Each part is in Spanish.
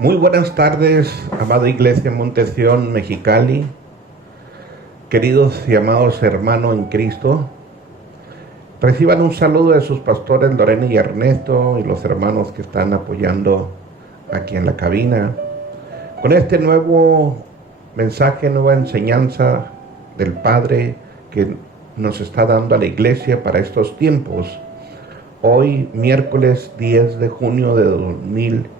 Muy buenas tardes, amada Iglesia Montesión Mexicali, queridos y amados hermanos en Cristo. Reciban un saludo de sus pastores Lorena y Ernesto y los hermanos que están apoyando aquí en la cabina. Con este nuevo mensaje, nueva enseñanza del Padre que nos está dando a la Iglesia para estos tiempos. Hoy, miércoles 10 de junio de 2020.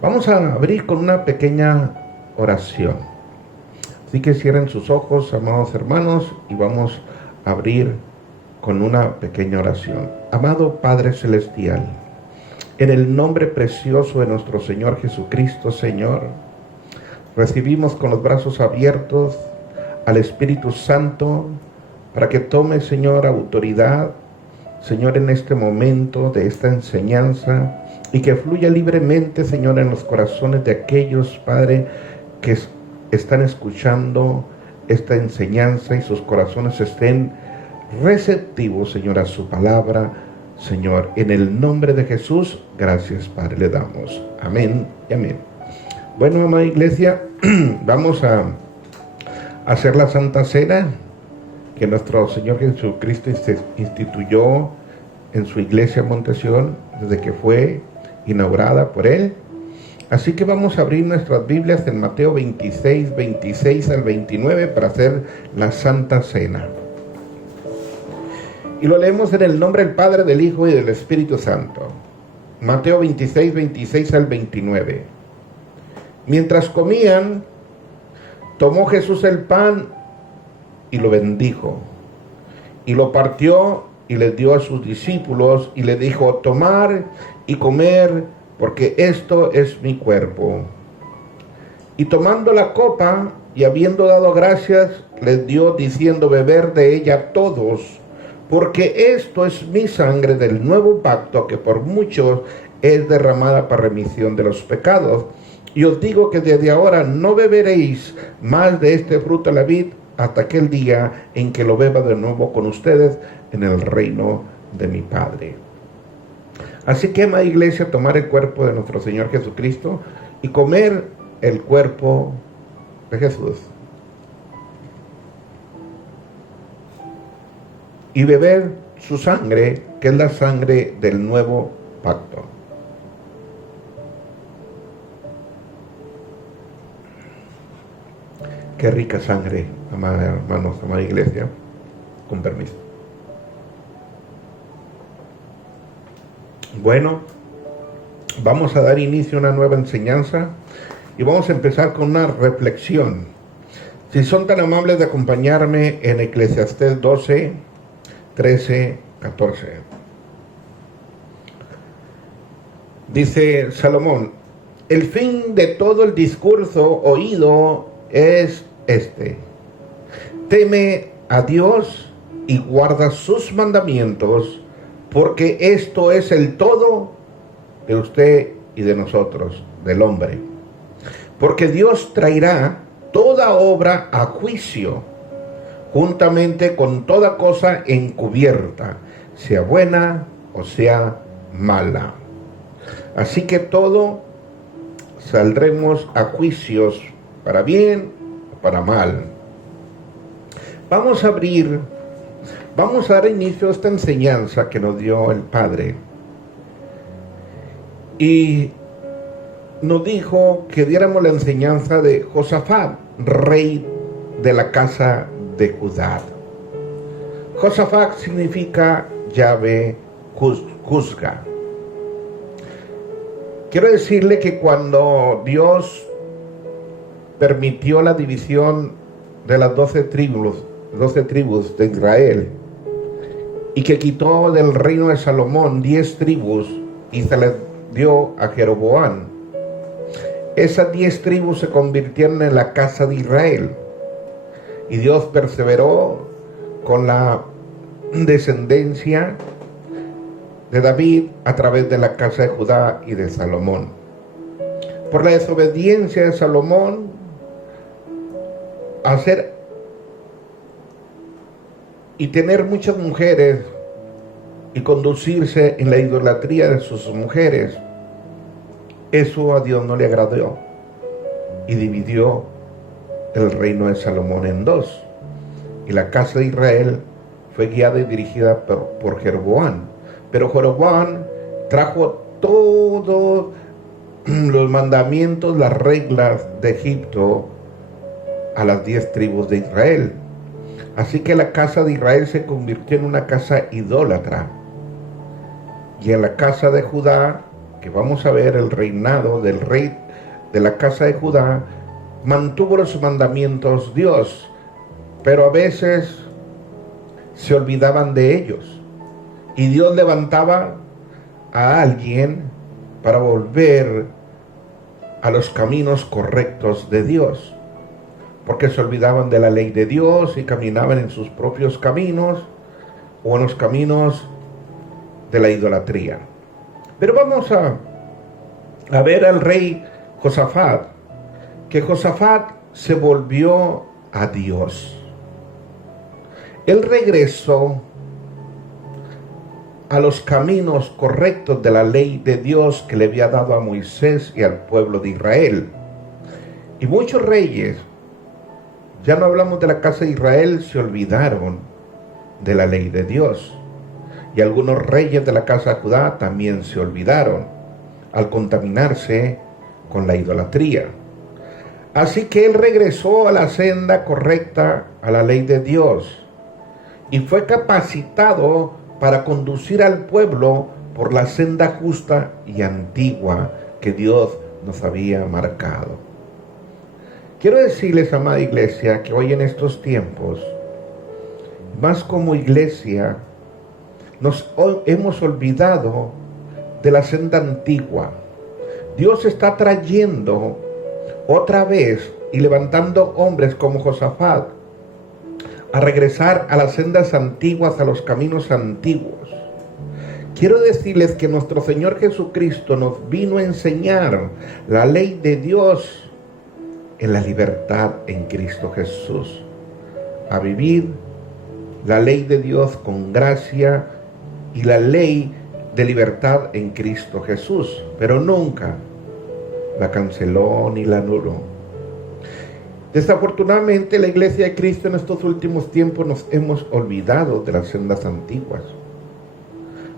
Vamos a abrir con una pequeña oración. Así que cierren sus ojos, amados hermanos, y vamos a abrir con una pequeña oración. Amado Padre Celestial, en el nombre precioso de nuestro Señor Jesucristo, Señor, recibimos con los brazos abiertos al Espíritu Santo para que tome, Señor, autoridad, Señor, en este momento de esta enseñanza, y que fluya libremente, Señor, en los corazones de aquellos, Padre, que están escuchando esta enseñanza y sus corazones estén receptivos, Señor, a su palabra. Señor, en el nombre de Jesús, gracias, Padre, le damos. Amén y amén. Bueno, amada Iglesia, vamos a hacer la Santa Cena que nuestro Señor Jesucristo instituyó en su Iglesia Montesión desde que fue inaugurada por Él. Así que vamos a abrir nuestras Biblias en Mateo 26 al 29 para hacer la Santa Cena. Y lo leemos en el nombre del Padre, del Hijo y del Espíritu Santo. Mateo 26 al 29. Mientras comían, tomó Jesús el pan y lo bendijo, y lo partió y les dio a sus discípulos, y le dijo: tomar y comer, porque esto es mi cuerpo. Y tomando la copa, y habiendo dado gracias, les dio, diciendo: beber de ella todos, porque esto es mi sangre del nuevo pacto, que por muchos es derramada para remisión de los pecados. Y os digo que desde ahora no beberéis más de este fruto de la vid, hasta aquel día en que lo beba de nuevo con ustedes en el reino de mi Padre. Así que, amada Iglesia, tomar el cuerpo de nuestro Señor Jesucristo y comer el cuerpo de Jesús. Y beber su sangre, que es la sangre del nuevo pacto. Qué rica sangre, amados hermanos, amada Iglesia. Con permiso. Bueno, vamos a dar inicio a una nueva enseñanza y vamos a empezar con una reflexión. Si son tan amables de acompañarme en Eclesiastés 12, 13, 14. Dice Salomón: el fin de todo el discurso oído es este: teme a Dios y guarda sus mandamientos, porque esto es el todo de usted y de nosotros, del hombre. Porque Dios traerá toda obra a juicio, juntamente con toda cosa encubierta, sea buena o sea mala. Así que todo saldremos a juicios, para bien o para mal. Vamos a dar inicio a esta enseñanza que nos dio el Padre. Y nos dijo que diéramos la enseñanza de Josafat, rey de la casa de Judá. Josafat significa Yahvé juzga. Quiero decirle que cuando Dios permitió la división de las 12 tribus de Israel, y que quitó del reino de Salomón 10 tribus y se les dio a Jeroboam, esas 10 tribus se convirtieron en la casa de Israel, y Dios perseveró con la descendencia de David a través de la casa de Judá y de Salomón. Por la desobediencia de Salomón, hacer y tener muchas mujeres y conducirse en la idolatría de sus mujeres, Eso a Dios no le agradó y dividió el reino de Salomón en dos. Y la casa de Israel fue guiada y dirigida por Jeroboam. Pero Jeroboam trajo todos los mandamientos, las reglas de Egipto a las 10 tribus de Israel. Así que la casa de Israel se convirtió en una casa idólatra. Y en la casa de Judá, que vamos a ver el reinado del rey de la casa de Judá, mantuvo los mandamientos Dios, pero a veces se olvidaban de ellos. Y Dios levantaba a alguien para volver a los caminos correctos de Dios, porque se olvidaban de la ley de Dios y caminaban en sus propios caminos o en los caminos de la idolatría. Pero vamos a ver al rey Josafat, que Josafat se volvió a Dios. Él regresó a los caminos correctos de la ley de Dios que le había dado a Moisés y al pueblo de Israel. Y muchos reyes, ya no hablamos de la casa de Israel, se olvidaron de la ley de Dios. Y algunos reyes de la casa de Judá también se olvidaron al contaminarse con la idolatría. Así que él regresó a la senda correcta, a la ley de Dios, y fue capacitado para conducir al pueblo por la senda justa y antigua que Dios nos había marcado. Quiero decirles, amada iglesia, que hoy en estos tiempos, más como iglesia, nos hemos olvidado de la senda antigua. Dios está trayendo otra vez y levantando hombres como Josafat a regresar a las sendas antiguas, a los caminos antiguos. Quiero decirles que nuestro Señor Jesucristo nos vino a enseñar la ley de Dios en la libertad en Cristo Jesús, a vivir la ley de Dios con gracia y la ley de libertad en Cristo Jesús, pero nunca la canceló ni la anuló. Desafortunadamente, la iglesia de Cristo en estos últimos tiempos nos hemos olvidado de las sendas antiguas.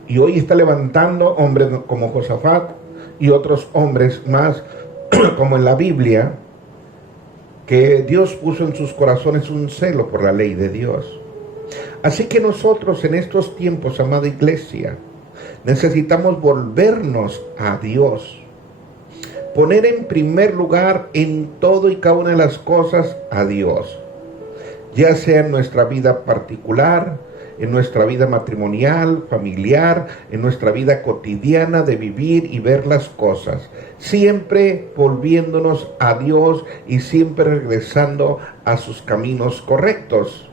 Y hoy está levantando hombres como Josafat y otros hombres más, como en la Biblia, que Dios puso en sus corazones un celo por la ley de Dios. Así que nosotros en estos tiempos, amada iglesia, necesitamos volvernos a Dios. Poner en primer lugar en todo y cada una de las cosas a Dios, ya sea en nuestra vida particular, en nuestra vida matrimonial, familiar, en nuestra vida cotidiana de vivir y ver las cosas, siempre volviéndonos a Dios y siempre regresando a sus caminos correctos,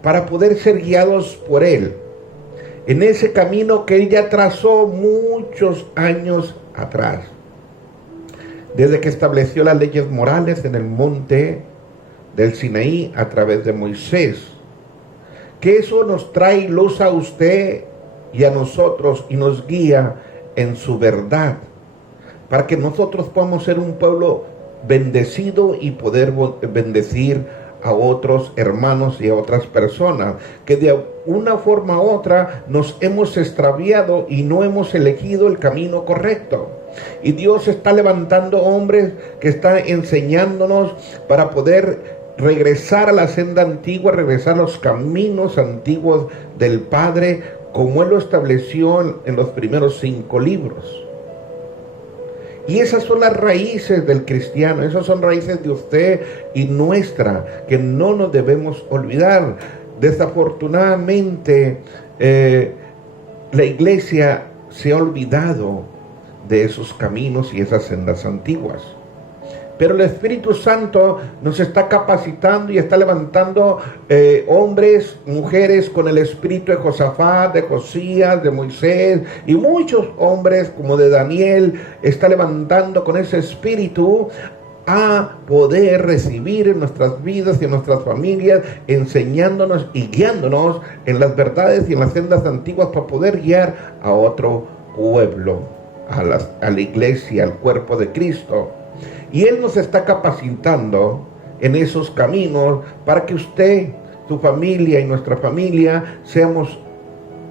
para poder ser guiados por Él, en ese camino que Él ya trazó muchos años atrás. Desde que estableció las leyes morales en el monte del Sinaí a través de Moisés. Que eso nos trae luz a usted y a nosotros y nos guía en su verdad. Para que nosotros podamos ser un pueblo bendecido y poder bendecir a otros hermanos y a otras personas. Que de una forma u otra nos hemos extraviado y no hemos elegido el camino correcto. Y Dios está levantando hombres que están enseñándonos para poder regresar a la senda antigua, regresar a los caminos antiguos del Padre, como Él lo estableció en los primeros 5 libros. Y esas son las raíces del cristiano, esas son raíces de usted y nuestra, que no nos debemos olvidar. Desafortunadamente, la iglesia se ha olvidado de esos caminos y esas sendas antiguas. Pero el Espíritu Santo nos está capacitando y está levantando hombres, mujeres con el espíritu de Josafat, de Josías, de Moisés y muchos hombres como de Daniel. Está levantando con ese espíritu a poder recibir en nuestras vidas y en nuestras familias, enseñándonos y guiándonos en las verdades y en las sendas antiguas para poder guiar a otro pueblo. a la iglesia, al cuerpo de Cristo. Y Él nos está capacitando en esos caminos para que usted, su familia y nuestra familia seamos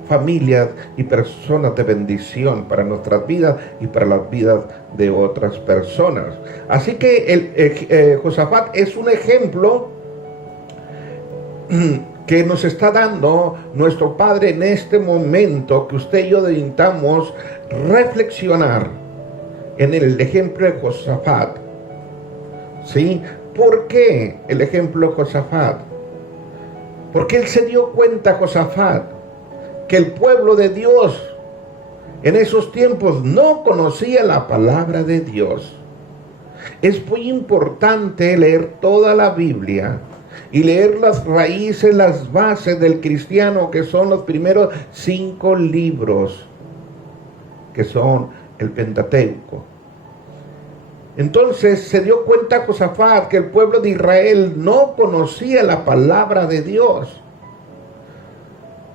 familias y personas de bendición para nuestras vidas y para las vidas de otras personas. Así que Josafat es un ejemplo que nos está dando nuestro Padre en este momento, que usted y yo necesitamos reflexionar en el ejemplo de Josafat. ¿Sí? ¿Por qué el ejemplo de Josafat? Porque él se dio cuenta, Josafat, que el pueblo de Dios en esos tiempos no conocía la palabra de Dios. Es muy importante leer toda la Biblia y leer las raíces, las bases del cristiano, que son los primeros 5 libros, que son el Pentateuco. Entonces se dio cuenta Josafat que el pueblo de Israel no conocía la palabra de Dios.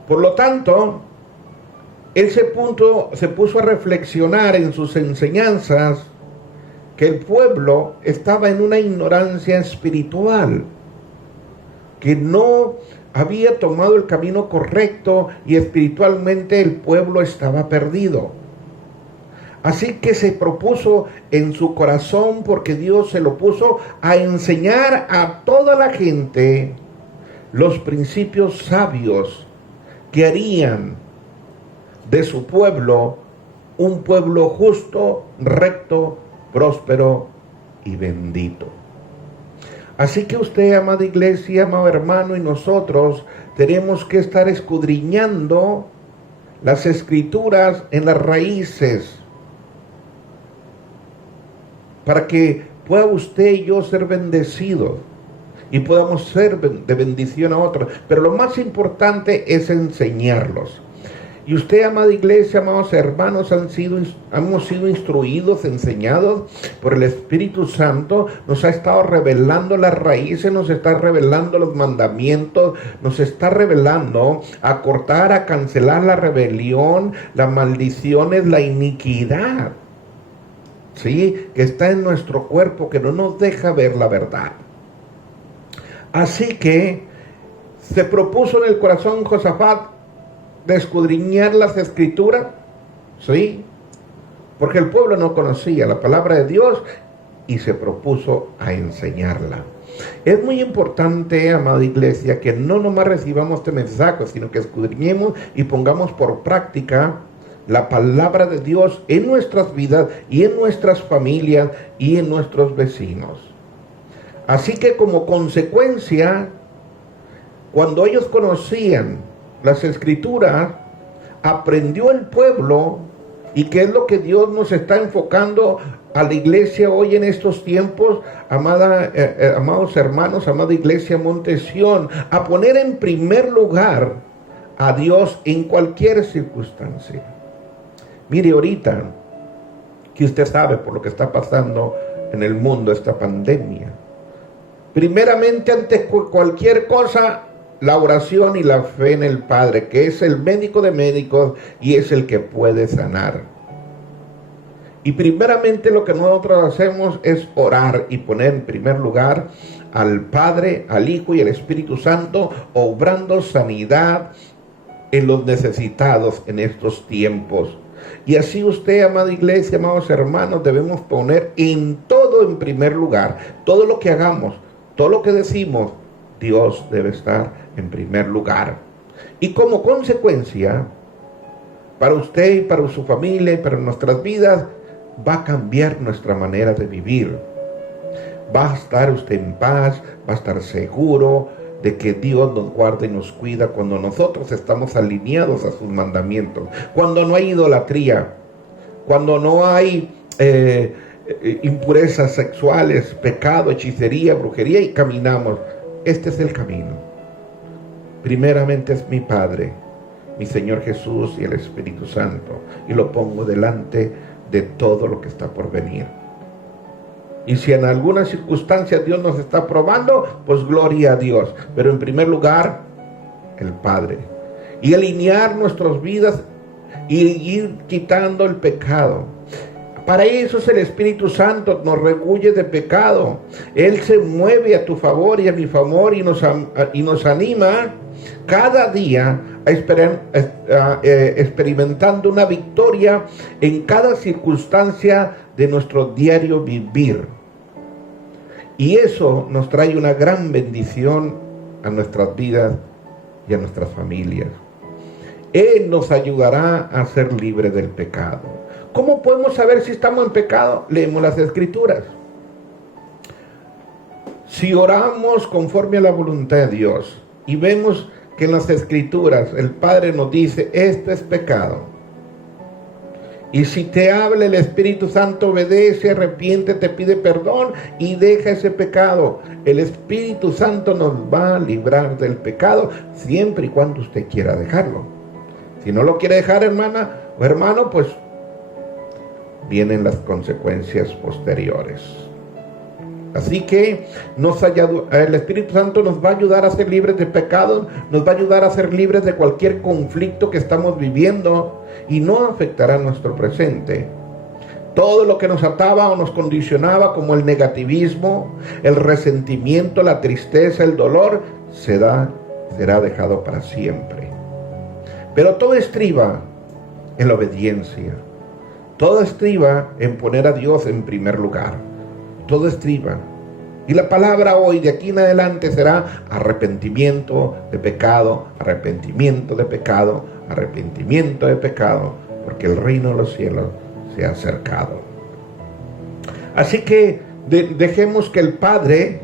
Por lo tanto, él se puso a reflexionar en sus enseñanzas que el pueblo estaba en una ignorancia espiritual, que no había tomado el camino correcto y espiritualmente el pueblo estaba perdido. Así que se propuso en su corazón, porque Dios se lo puso, a enseñar a toda la gente los principios sabios que harían de su pueblo un pueblo justo, recto, próspero y bendito. Así que usted, amada iglesia, amado hermano, y nosotros tenemos que estar escudriñando las escrituras en las raíces, para que pueda usted y yo ser bendecidos y podamos ser de bendición a otros. Pero lo más importante es enseñarlos. Y usted, amada iglesia, amados hermanos, hemos sido instruidos, enseñados por el Espíritu Santo. Nos ha estado revelando las raíces, nos está revelando los mandamientos, nos está revelando a cortar, a cancelar la rebelión, las maldiciones, la iniquidad, ¿sí?, que está en nuestro cuerpo, que no nos deja ver la verdad. Así que se propuso en el corazón Josafat de escudriñar las escrituras, ¿sí?, porque el pueblo no conocía la palabra de Dios, y se propuso a enseñarla. Es muy importante, amada iglesia, que no nomás recibamos este mensaje, sino que escudriñemos y pongamos por práctica la palabra de Dios en nuestras vidas y en nuestras familias y en nuestros vecinos. Así que como consecuencia, cuando ellos conocían las escrituras, aprendió el pueblo, y que es lo que Dios nos está enfocando a la iglesia hoy en estos tiempos, amados hermanos, amada iglesia Monte Sión, a poner en primer lugar a Dios en cualquier circunstancia. Mire, ahorita que usted sabe por lo que está pasando en el mundo, esta pandemia, primeramente, ante cualquier cosa, la oración y la fe en el Padre, que es el médico de médicos y es el que puede sanar. Y primeramente lo que nosotros hacemos es orar y poner en primer lugar al Padre, al Hijo y al Espíritu Santo, obrando sanidad en los necesitados en estos tiempos. Y así usted, amada iglesia, amados hermanos, debemos poner en todo en primer lugar. Todo lo que hagamos, todo lo que decimos, Dios debe estar en primer lugar. Y como consecuencia, para usted y para su familia y para nuestras vidas, va a cambiar nuestra manera de vivir. Va a estar usted en paz, va a estar seguro de que Dios nos guarda y nos cuida cuando nosotros estamos alineados a sus mandamientos, cuando no hay idolatría, cuando no hay impurezas sexuales, pecado, hechicería, brujería, y caminamos. Este es el camino. Primeramente es mi Padre, mi Señor Jesús y el Espíritu Santo, y lo pongo delante de todo lo que está por venir. Y si en alguna circunstancia Dios nos está probando, pues gloria a Dios. Pero en primer lugar, el Padre. Y alinear nuestras vidas y ir quitando el pecado. Para eso es el Espíritu Santo, nos regulle de pecado. Él se mueve a tu favor y a mi favor y nos anima cada día experimentando una victoria en cada circunstancia de nuestro diario vivir. Y eso nos trae una gran bendición a nuestras vidas y a nuestras familias. Él nos ayudará a ser libres del pecado. ¿Cómo podemos saber si estamos en pecado? Leemos las Escrituras. Si oramos conforme a la voluntad de Dios y vemos que en las Escrituras el Padre nos dice, esto es pecado. Y si te habla el Espíritu Santo, obedece, arrepiente, te pide perdón y deja ese pecado. El Espíritu Santo nos va a librar del pecado siempre y cuando usted quiera dejarlo. Si no lo quiere dejar, hermana o hermano, pues vienen las consecuencias posteriores. Así que el Espíritu Santo nos va a ayudar a ser libres de pecado, nos va a ayudar a ser libres de cualquier conflicto que estamos viviendo y no afectará nuestro presente. Todo lo que nos ataba o nos condicionaba, como el negativismo, el resentimiento, la tristeza, el dolor, será dejado para siempre. Pero todo estriba en la obediencia. Todo estriba en poner a Dios en primer lugar. Todo estriba. Y la palabra hoy de aquí en adelante será arrepentimiento de pecado, arrepentimiento de pecado, arrepentimiento de pecado, porque el reino de los cielos se ha acercado. Así que dejemos que el Padre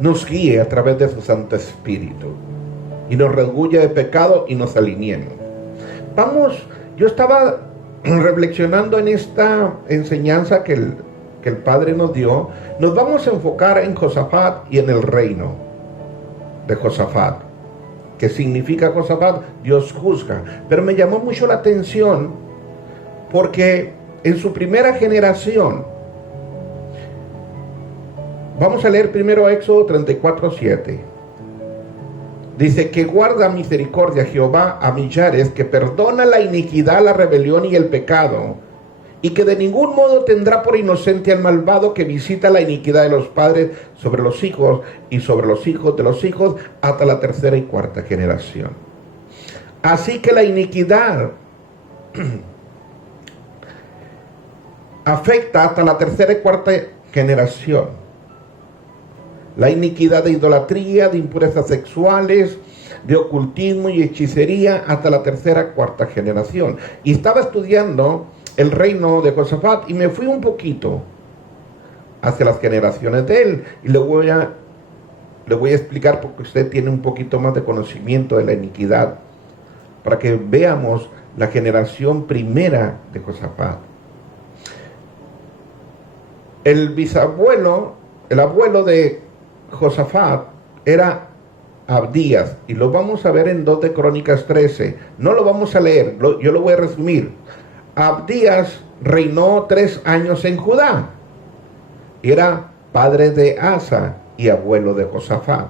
nos guíe a través de su Santo Espíritu y nos redarguya de pecado y nos alineemos. Yo estaba reflexionando en esta enseñanza que el Padre nos dio. Nos vamos a enfocar en Josafat y en el reino de Josafat. ¿Qué significa Josafat? Dios juzga. Pero me llamó mucho la atención porque en su primera generación, vamos a leer primero Éxodo 34:7. Dice que guarda misericordia Jehová a millares, que perdona la iniquidad, la rebelión y el pecado, y que de ningún modo tendrá por inocente al malvado, que visita la iniquidad de los padres sobre los hijos y sobre los hijos de los hijos hasta la tercera y cuarta generación. Así que la iniquidad afecta hasta la tercera y cuarta generación. La iniquidad de idolatría, de impurezas sexuales, de ocultismo y hechicería hasta la tercera, cuarta generación. Y estaba estudiando el reino de Josafat y me fui un poquito hacia las generaciones de él. Y le voy a explicar porque usted tiene un poquito más de conocimiento de la iniquidad, para que veamos la generación primera de Josafat. El abuelo de Josafat era Abdías, y lo vamos a ver en 2 de Crónicas 13. No lo vamos a leer, yo lo voy a resumir. Abdías reinó 3 años en Judá. Era padre de Asa y abuelo de Josafat.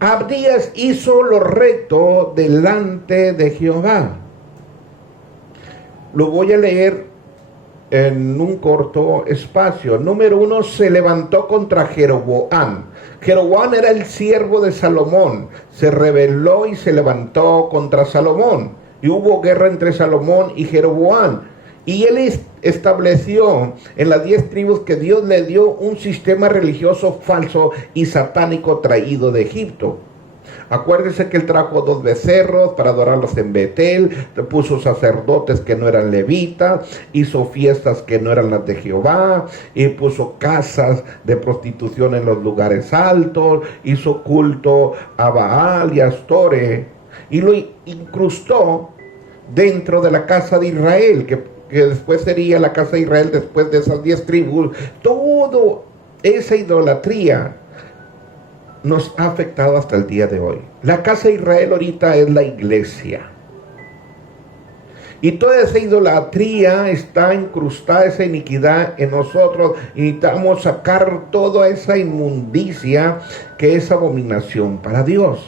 Abdías hizo lo recto delante de Jehová. Lo voy a leer en un corto espacio. Número 1, se levantó contra Jeroboam. Jeroboam era el siervo de Salomón. Se rebeló y se levantó contra Salomón. Y hubo guerra entre Salomón y Jeroboam. Y él estableció en las 10 tribus que Dios le dio un sistema religioso falso y satánico traído de Egipto. Acuérdese que él trajo 2 becerros para adorarlos en Betel, puso sacerdotes que no eran levitas, hizo fiestas que no eran las de Jehová, y puso casas de prostitución en los lugares altos, hizo culto a Baal y a Astore, y lo incrustó dentro de la casa de Israel, que después sería la casa de Israel después de esas 10 tribus. Toda esa idolatría nos ha afectado hasta el día de hoy. La casa de Israel ahorita es la iglesia. Y toda esa idolatría está incrustada, esa iniquidad en nosotros. Y necesitamos sacar toda esa inmundicia que es abominación para Dios.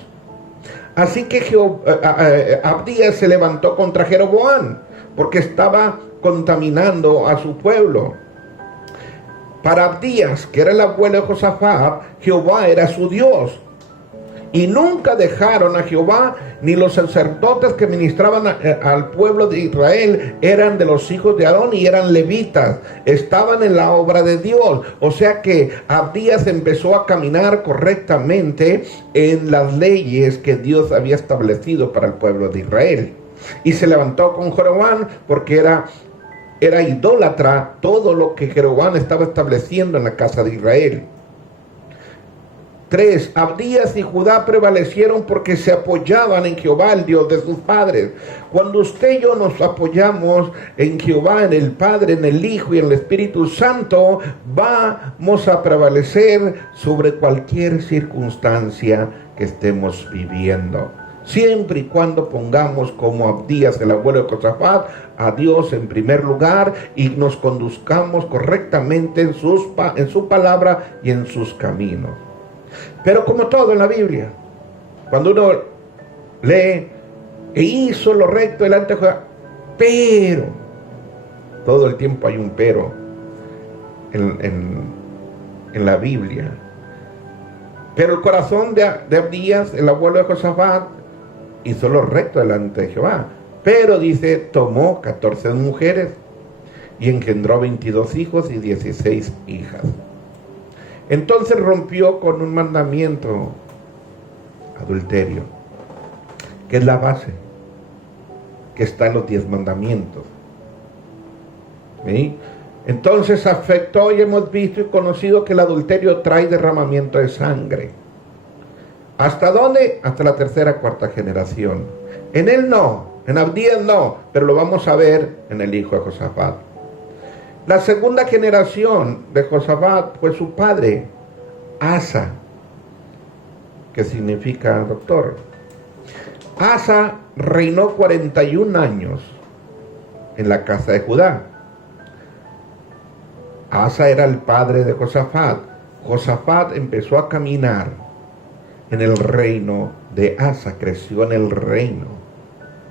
Así que Abdías se levantó contra Jeroboam, porque estaba contaminando a su pueblo. Para Abdías, que era el abuelo de Josafat, Jehová era su Dios. Y nunca dejaron a Jehová, ni los sacerdotes que ministraban al pueblo de Israel eran de los hijos de Aarón y eran levitas, estaban en la obra de Dios. O sea que Abdías empezó a caminar correctamente en las leyes que Dios había establecido para el pueblo de Israel. Y se levantó con Jeroboam porque era idólatra todo lo que Jeroboam estaba estableciendo en la casa de Israel. 3. Abdías y Judá prevalecieron porque se apoyaban en Jehová, el Dios de sus padres. Cuando usted y yo nos apoyamos en Jehová, en el Padre, en el Hijo y en el Espíritu Santo, vamos a prevalecer sobre cualquier circunstancia que estemos viviendo. Siempre y cuando pongamos como Abdías, el abuelo de Josafat, a Dios en primer lugar y nos conduzcamos correctamente en su palabra y en sus caminos. Pero como todo en la Biblia, cuando uno lee e hizo lo recto delante de Jehová, pero, todo el tiempo hay un pero en la Biblia. Pero el corazón de Abdías, el abuelo de Josafat, hizo lo recto delante de Jehová. Pero dice, tomó 14 mujeres y engendró 22 hijos y 16 hijas. Entonces rompió con un mandamiento, adulterio, que es la base, que está en los 10 mandamientos. ¿Sí? Entonces afectó y hemos visto y conocido que el adulterio trae derramamiento de sangre. ¿Hasta dónde? Hasta la tercera, cuarta generación. En él no, en Abdías no, pero lo vamos a ver en el hijo de Josafat. La segunda generación de Josafat fue su padre, Asa, que significa doctor. Asa reinó 41 años en la casa de Judá. Asa era el padre de Josafat. Josafat empezó a caminar en el reino de Asa, creció en el reino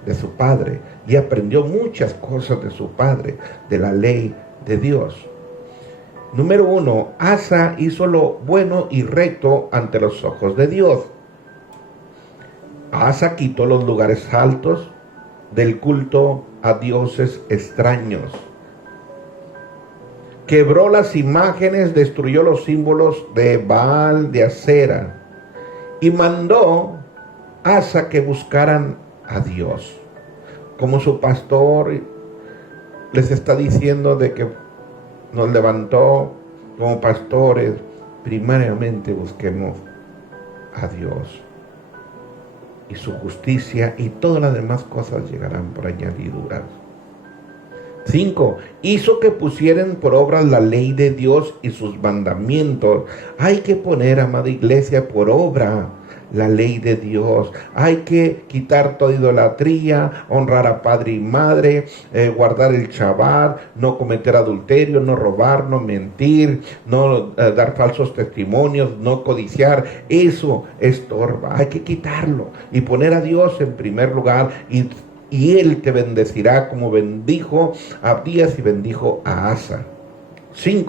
de su padre y aprendió muchas cosas de su padre, de la ley de Dios. Número 1, Asa hizo lo bueno y recto ante los ojos de Dios. Asa quitó los lugares altos del culto a dioses extraños. Quebró las imágenes, destruyó los símbolos de Baal, de Acera, y mandó Asa que buscaran a Dios. Como su pastor les está diciendo de que nos levantó como pastores, primariamente busquemos a Dios y su justicia, y todas las demás cosas llegarán por añadiduras. 5. Hizo que pusieran por obra la ley de Dios y sus mandamientos. Hay que poner, amada iglesia, por obra la ley de Dios. Hay que quitar toda idolatría, honrar a padre y madre, guardar el Shabbat, no cometer adulterio, no robar, no mentir, no dar falsos testimonios, no codiciar. Eso estorba. Hay que quitarlo y poner a Dios en primer lugar, y Él te bendecirá como bendijo a Abdías y bendijo a Asa. 6.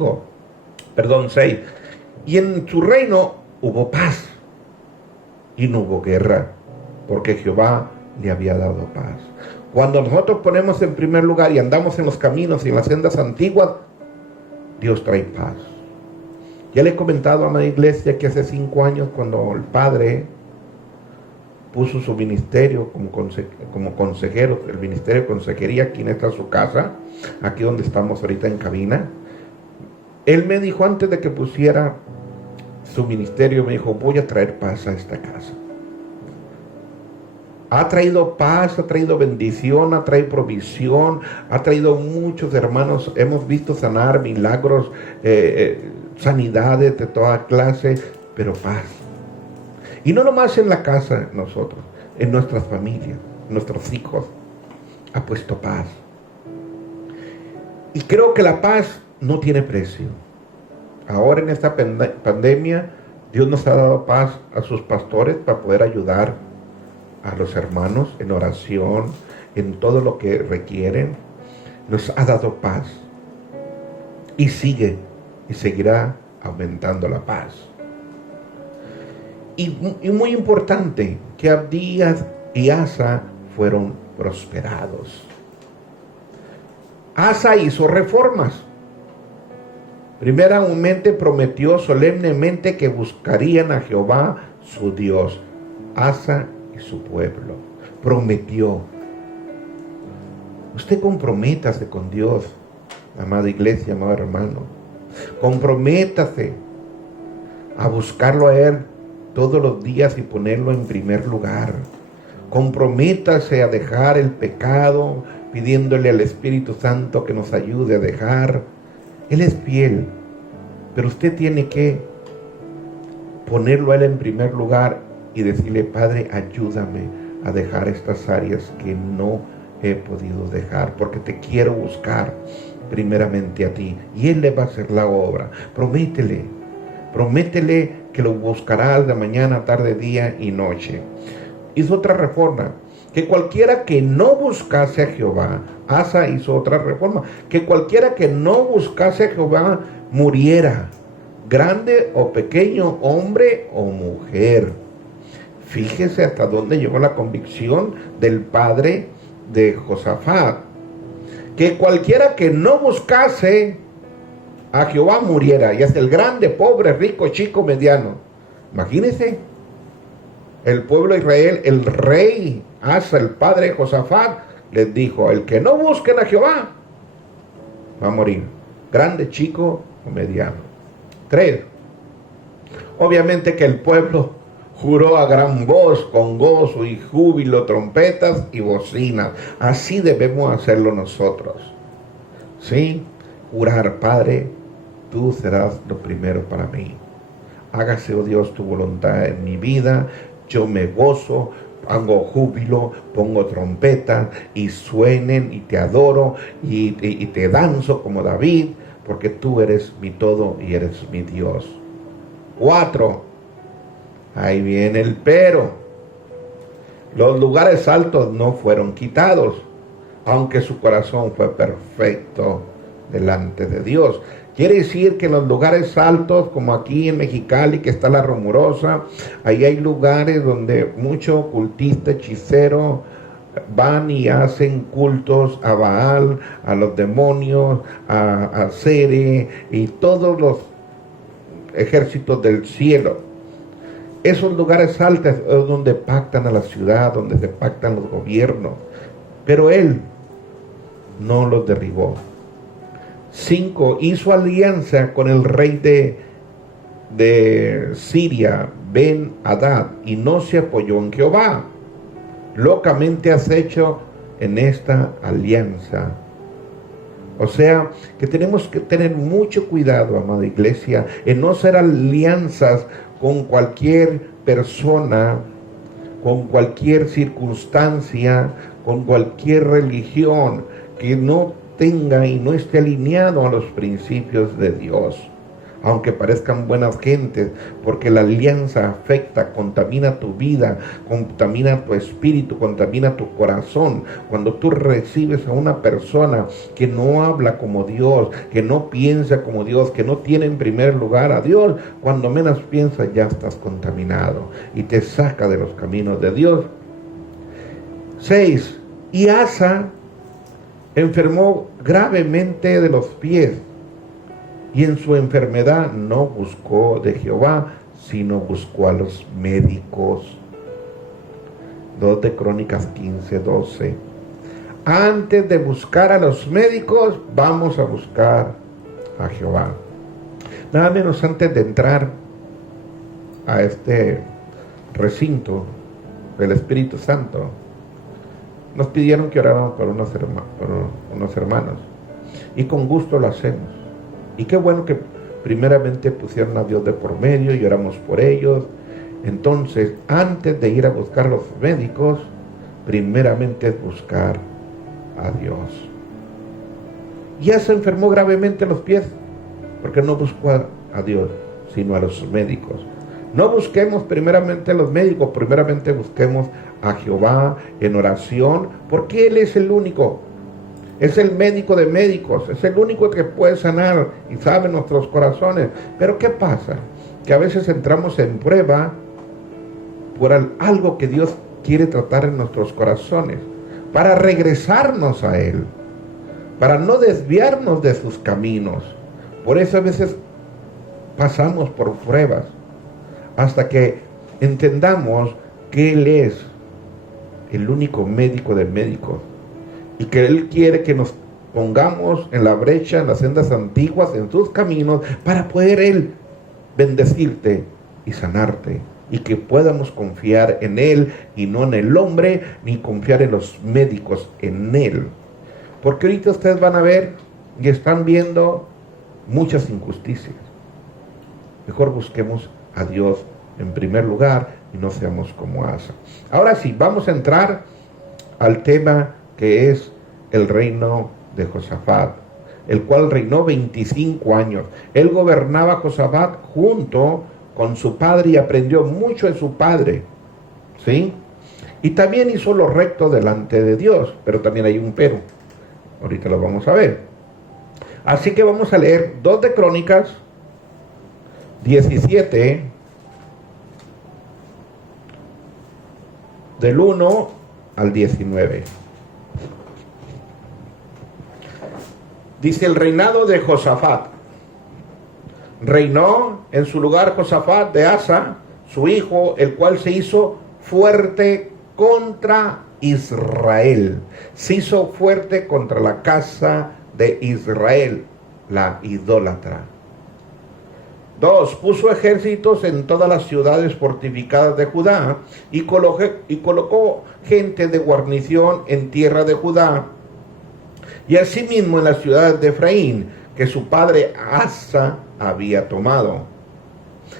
Y en su reino hubo paz y no hubo guerra, porque Jehová le había dado paz. Cuando nosotros ponemos en primer lugar y andamos en los caminos y en las sendas antiguas, Dios trae paz. Ya le he comentado a la iglesia que hace 5 años, cuando el padre puso su ministerio como consejero, el ministerio de consejería aquí en esta su casa, aquí donde estamos ahorita en cabina, él me dijo, antes de que pusiera su ministerio, me dijo, voy a traer paz a esta casa. Ha traído paz, ha traído bendición, ha traído provisión, ha traído muchos hermanos, hemos visto sanar, milagros, sanidades de toda clase, pero paz. Y no nomás en la casa nosotros, en nuestras familias, nuestros hijos, ha puesto paz. Y creo que la paz no tiene precio. Ahora en esta pandemia, Dios nos ha dado paz a sus pastores para poder ayudar a los hermanos en oración, en todo lo que requieren. Nos ha dado paz. Y sigue y seguirá aumentando la paz. Y muy importante, que Abdías y Asa fueron prosperados. Asa hizo reformas. Primeramente prometió solemnemente que buscarían a Jehová su Dios. Asa y su pueblo. Prometió. Usted comprométase con Dios, amada iglesia, amado hermano. Comprométase a buscarlo a Él todos los días y ponerlo en primer lugar. Comprométase a dejar el pecado, pidiéndole al Espíritu Santo que nos ayude a dejar. Él es fiel, pero usted tiene que ponerlo a Él en primer lugar y decirle: Padre, ayúdame a dejar estas áreas que no he podido dejar, porque te quiero buscar primeramente a ti. Y Él le va a hacer la obra. Prométele que lo buscarás de mañana, tarde, día y noche. Hizo otra reforma, que cualquiera que no buscase a Jehová. Asa hizo otra reforma, que cualquiera que no buscase a Jehová muriera, grande o pequeño, hombre o mujer. Fíjese hasta dónde llegó la convicción del padre de Josafat, que cualquiera que no buscase a Jehová muriera, ya sea el grande, pobre, rico, chico, mediano. Imagínense, el pueblo de Israel, el rey Asa, el padre de Josafat, les dijo: el que no busquen a Jehová va a morir, grande, chico o mediano. 3. Obviamente que el pueblo juró a gran voz, con gozo y júbilo, trompetas y bocinas. Así debemos hacerlo nosotros. ¿Sí? Jurar: Padre, tú serás lo primero para mí. Hágase, oh Dios, tu voluntad en mi vida. Yo me gozo, hago júbilo, pongo trompetas y suenen y te adoro y te danzo como David, porque tú eres mi todo y eres mi Dios. 4. Ahí viene el pero. Los lugares altos no fueron quitados, aunque su corazón fue perfecto delante de Dios. Quiere decir que en los lugares altos, como aquí en Mexicali, que está la Rumorosa, ahí hay lugares donde muchos cultistas, hechiceros, van y hacen cultos a Baal, a los demonios, a Cere y todos los ejércitos del cielo. Esos lugares altos es donde pactan a la ciudad, donde se pactan los gobiernos. Pero Él no los derribó. 5. Hizo alianza con el rey de Siria, Ben-Hadad, y no se apoyó en Jehová. Locamente has hecho en esta alianza. O sea, que tenemos que tener mucho cuidado, amada iglesia, en no hacer alianzas con cualquier persona, con cualquier circunstancia, con cualquier religión que no tenga y no esté alineado a los principios de Dios, aunque parezcan buenas gentes, porque la alianza afecta, contamina tu vida, contamina tu espíritu, contamina tu corazón. Cuando tú recibes a una persona que no habla como Dios, que no piensa como Dios, que no tiene en primer lugar a Dios, cuando menos piensas ya estás contaminado y te saca de los caminos de Dios. 6. Y Asa enfermó gravemente de los pies, y en su enfermedad no buscó de Jehová, sino buscó a los médicos. 2 de Crónicas 15:12. Antes de buscar a los médicos, vamos a buscar a Jehová. Nada menos antes de entrar a este recinto del Espíritu Santo, nos pidieron que oráramos por unos hermanos, y con gusto lo hacemos. Y qué bueno que primeramente pusieron a Dios de por medio y oramos por ellos. Entonces, antes de ir a buscar los médicos, primeramente es buscar a Dios. Ya se enfermó gravemente los pies, porque no buscó a Dios, sino a los médicos. No busquemos primeramente a los médicos, primeramente busquemos a Jehová en oración, porque Él es el único. Es el médico de médicos, es el único que puede sanar y sabe nuestros corazones. Pero ¿qué pasa? Que a veces entramos en prueba por algo que Dios quiere tratar en nuestros corazones, para regresarnos a Él, para no desviarnos de sus caminos. Por eso a veces pasamos por pruebas, hasta que entendamos que Él es el único médico de médicos, y que Él quiere que nos pongamos en la brecha, en las sendas antiguas, en sus caminos, para poder Él bendecirte y sanarte, y que podamos confiar en Él y no en el hombre, ni confiar en los médicos, en Él. Porque ahorita ustedes van a ver y están viendo muchas injusticias. Mejor busquemos a Dios en primer lugar y no seamos como Asa. Ahora sí, vamos a entrar al tema que es el reino de Josafat, el cual reinó 25 años. Él gobernaba Josafat junto con su padre y aprendió mucho de su padre, ¿sí? Y también hizo lo recto delante de Dios, pero también hay un pero. Ahorita lo vamos a ver. Así que vamos a leer 2 de Crónicas 17, del 1 al 19. Dice: el reinado de Josafat. Reinó en su lugar Josafat de Asa, su hijo, el cual se hizo fuerte contra Israel. Se hizo fuerte contra la casa de Israel, la idólatra. 2. Puso ejércitos en todas las ciudades fortificadas de Judá y colocó gente de guarnición en tierra de Judá, y asimismo en las ciudades de Efraín, que su padre Asa había tomado.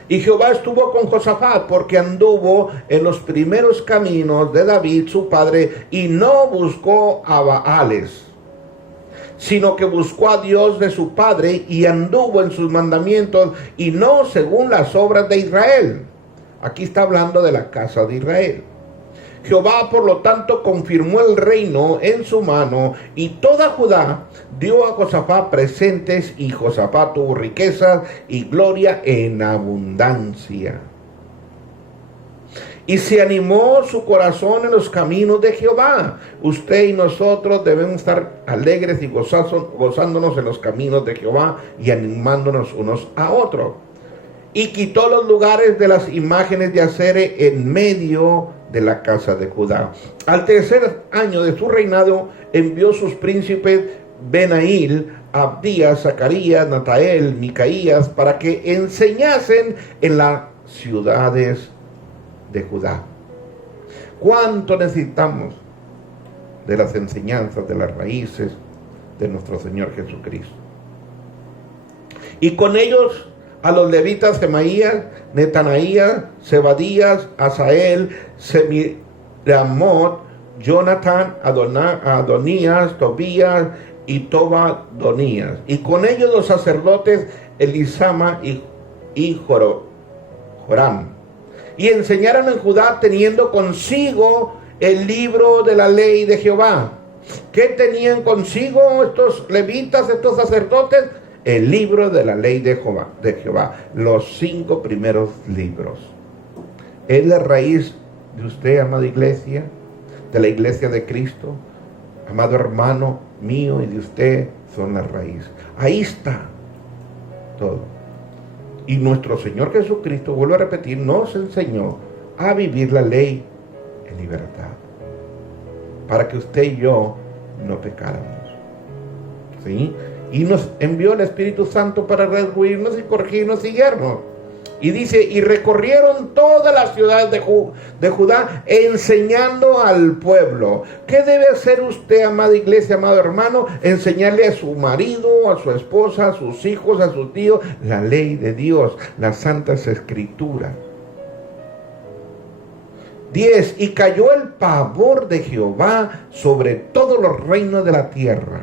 Y Jehová estuvo con Josafat, porque anduvo en los primeros caminos de David su padre, y no buscó a Baales, sino que buscó a Dios de su padre, y anduvo en sus mandamientos, y no según las obras de Israel. Aquí está hablando de la casa de Israel. Jehová, por lo tanto, confirmó el reino en su mano, y toda Judá dio a Josafat presentes, y Josafat tuvo riquezas y gloria en abundancia. Y se animó su corazón en los caminos de Jehová. Usted y nosotros debemos estar alegres y gozándonos en los caminos de Jehová y animándonos unos a otros. Y quitó los lugares de las imágenes de Acere en medio de la casa de Judá. Al tercer año de su reinado envió sus príncipes Benail, Abdías, Zacarías, Natael, Micaías, para que enseñasen en las ciudades de Judá. ¿Cuánto necesitamos de las enseñanzas, de las raíces de nuestro Señor Jesucristo? Y con ellos a los levitas Semaías, Netanaías, Zebadías, Asael, Semiramot, Jonathan, Adonías, Tobías y Tobadonías. Y con ellos los sacerdotes Elisama y Joram. Y enseñaron en Judá teniendo consigo el libro de la ley de Jehová. ¿Qué tenían consigo estos levitas, estos sacerdotes? El libro de la ley de Jehová, los 5 primeros libros. Es la raíz de usted, amada iglesia, de la iglesia de Cristo. Amado hermano mío y de usted son la raíz. Ahí está todo. Y nuestro Señor Jesucristo, vuelvo a repetir, nos enseñó a vivir la ley en libertad, para que usted y yo no pecáramos. ¿Sí? Y nos envió el Espíritu Santo para redarguirnos y corregirnos y guiarnos. Y dice, y recorrieron todas las ciudades de Judá, enseñando al pueblo. ¿Qué debe hacer usted, amada iglesia, amado hermano? Enseñarle a su marido, a su esposa, a sus hijos, a sus tíos, la ley de Dios, las santas escrituras. 10. Y cayó el pavor de Jehová sobre todos los reinos de la tierra.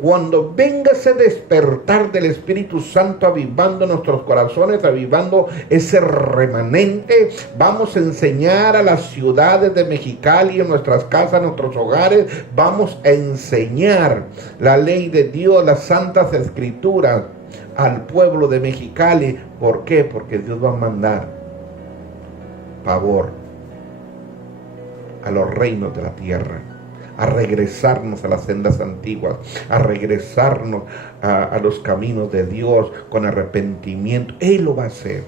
Cuando venga ese despertar del Espíritu Santo avivando nuestros corazones, avivando ese remanente, vamos a enseñar a las ciudades de Mexicali, en nuestras casas, en nuestros hogares, vamos a enseñar la ley de Dios, las santas escrituras al pueblo de Mexicali. ¿Por qué? Porque Dios va a mandar pavor a los reinos de la tierra, a regresarnos a las sendas antiguas, a regresarnos a los caminos de Dios con arrepentimiento. Él lo va a hacer.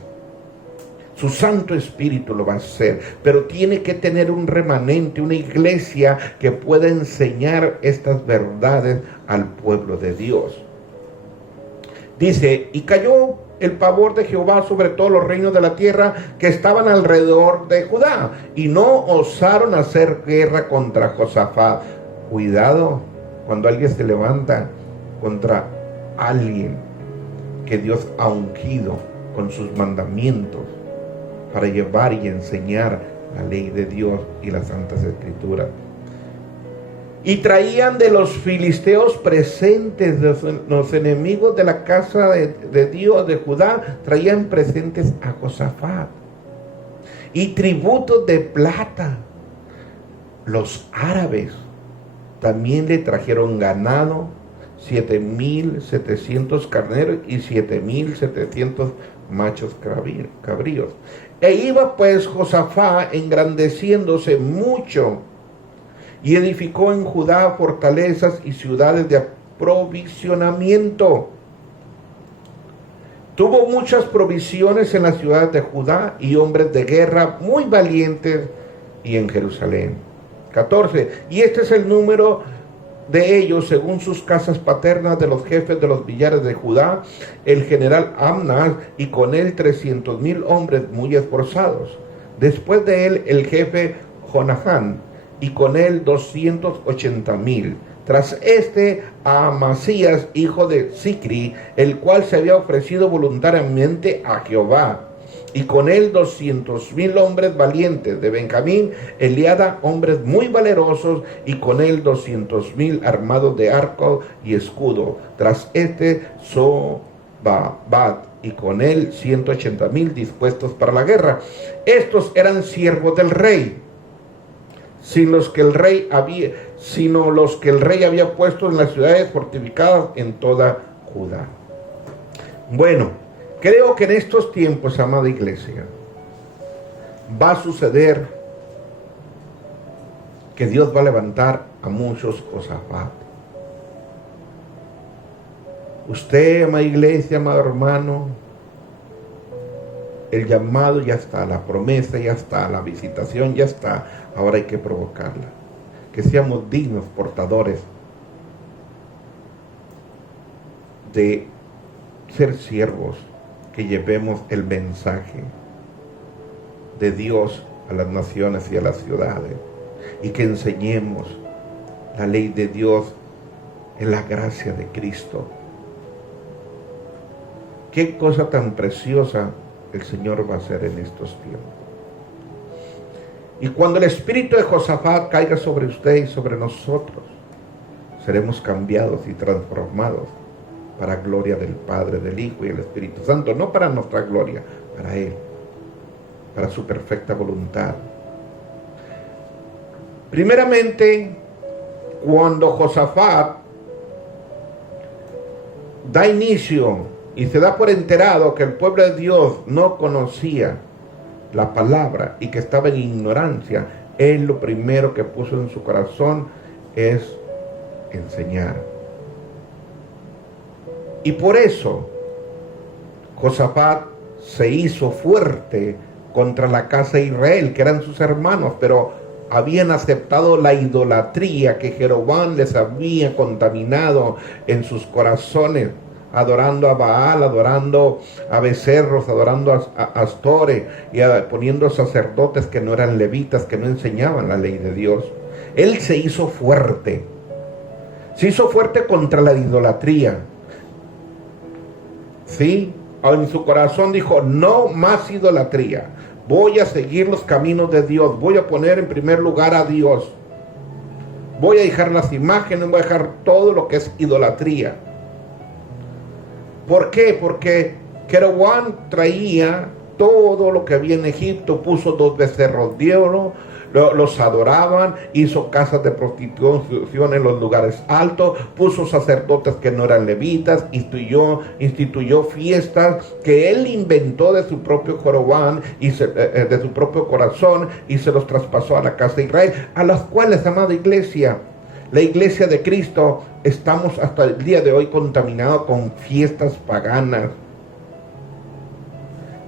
Su Santo Espíritu lo va a hacer, pero tiene que tener un remanente, una iglesia que pueda enseñar estas verdades al pueblo de Dios. Dice, y cayó el pavor de Jehová sobre todos los reinos de la tierra que estaban alrededor de Judá, y no osaron hacer guerra contra Josafat. Cuidado cuando alguien se levanta contra alguien que Dios ha ungido con sus mandamientos para llevar y enseñar la ley de Dios y las santas escrituras. Y traían de los filisteos presentes, los enemigos de la casa de Dios de Judá, traían presentes a Josafat. Y tributos de plata. Los árabes también le trajeron ganado, 7,700 carneros y 7,700 machos cabríos. E iba pues Josafat engrandeciéndose mucho, y edificó en Judá fortalezas y ciudades de aprovisionamiento. Tuvo muchas provisiones en las ciudades de Judá y hombres de guerra muy valientes y en Jerusalén. 14. Y este es el número de ellos según sus casas paternas, de los jefes de los millares de Judá, el general Amnas, y con él 300,000 hombres muy esforzados. Después de él el jefe Jonatán, y con él 280,000. Tras este a Amasías, hijo de Sicri, el cual se había ofrecido voluntariamente a Jehová, y con él 200,000 hombres valientes. De Benjamín, Eliada, hombres muy valerosos, y con él 200,000 armados de arco y escudo. Tras este Sobabat, y con él 180,000 dispuestos para la guerra. Estos eran siervos del rey, sino los que el rey había puesto en las ciudades fortificadas en toda Judá. Bueno, creo que en estos tiempos, amada iglesia, va a suceder que Dios va a levantar a muchos Josafat. Usted, amada iglesia, amado hermano, el llamado ya está, la promesa ya está, la visitación ya está. Ahora hay que provocarla. Que seamos dignos portadores de ser siervos, que llevemos el mensaje de Dios a las naciones y a las ciudades, y que enseñemos la ley de Dios en la gracia de Cristo. Qué cosa tan preciosa el Señor va a hacer en estos tiempos. Y cuando el espíritu de Josafat caiga sobre usted y sobre nosotros, seremos cambiados y transformados para gloria del Padre, del Hijo y del Espíritu Santo. No para nuestra gloria, para Él, para su perfecta voluntad. Primeramente, cuando Josafat da inicio y se da por enterado que el pueblo de Dios no conocía la palabra y que estaba en ignorancia, él lo primero que puso en su corazón es enseñar. Y por eso Josafat se hizo fuerte contra la casa de Israel, que eran sus hermanos, pero habían aceptado la idolatría que Jeroboam les había contaminado en sus corazones, adorando a Baal, adorando a becerros, adorando a Astore, y poniendo sacerdotes que no eran levitas, que no enseñaban la ley de Dios. Él se hizo fuerte contra la idolatría. Sí, en su corazón dijo: no más idolatría, Voy a seguir los caminos de Dios. Voy a poner en primer lugar a Dios. Voy a dejar las imágenes, voy a dejar todo lo que es idolatría. ¿Por qué? Porque Jeroboam traía todo lo que había en Egipto, puso 2 becerros de oro, los adoraban, hizo casas de prostitución en los lugares altos, puso sacerdotes que no eran levitas, instituyó fiestas que él inventó de su propio Jeroboam y de su propio corazón, y se los traspasó a la casa de Israel, a las cuales, amada iglesia, la iglesia de Cristo, estamos hasta el día de hoy contaminados con fiestas paganas.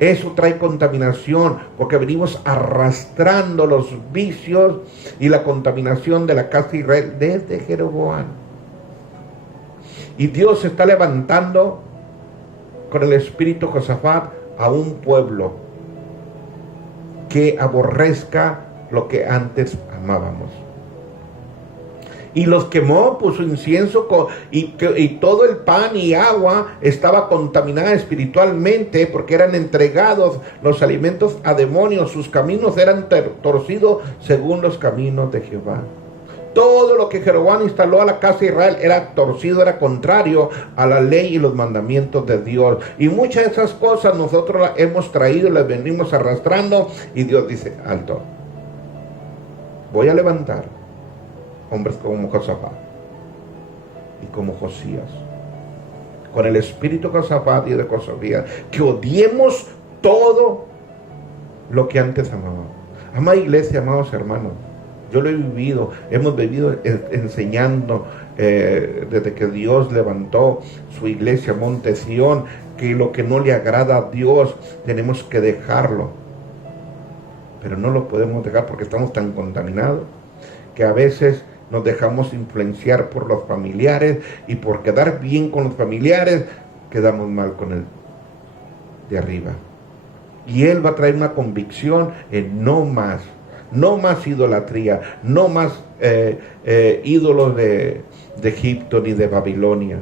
Eso trae contaminación, porque venimos arrastrando los vicios y la contaminación de la casa de Israel desde Jeroboam. Y Dios está levantando con el espíritu Josafat a un pueblo que aborrezca lo que antes amábamos. Y los quemó, puso incienso y todo el pan y agua estaba contaminada espiritualmente, porque eran entregados los alimentos a demonios. Sus caminos eran torcidos según los caminos de Jehová. Todo lo que Jeroboam instaló a la casa de Israel era torcido, era contrario a la ley y los mandamientos de Dios. Y muchas de esas cosas nosotros las hemos traído, las venimos arrastrando, y Dios dice: alto, voy a levantar hombres como Josafat y como Josías, con el espíritu de Josafat y de Josías, que odiemos todo lo que antes amábamos. Amada iglesia, amados hermanos, yo lo he vivido, hemos vivido enseñando desde que Dios levantó su iglesia Monte Sión, que lo que no le agrada a Dios tenemos que dejarlo, pero no lo podemos dejar porque estamos tan contaminados que a veces nos dejamos influenciar por los familiares, y por quedar bien con los familiares quedamos mal con el de arriba. Y Él va a traer una convicción en no más idolatría, no más ídolos de Egipto ni de Babilonia.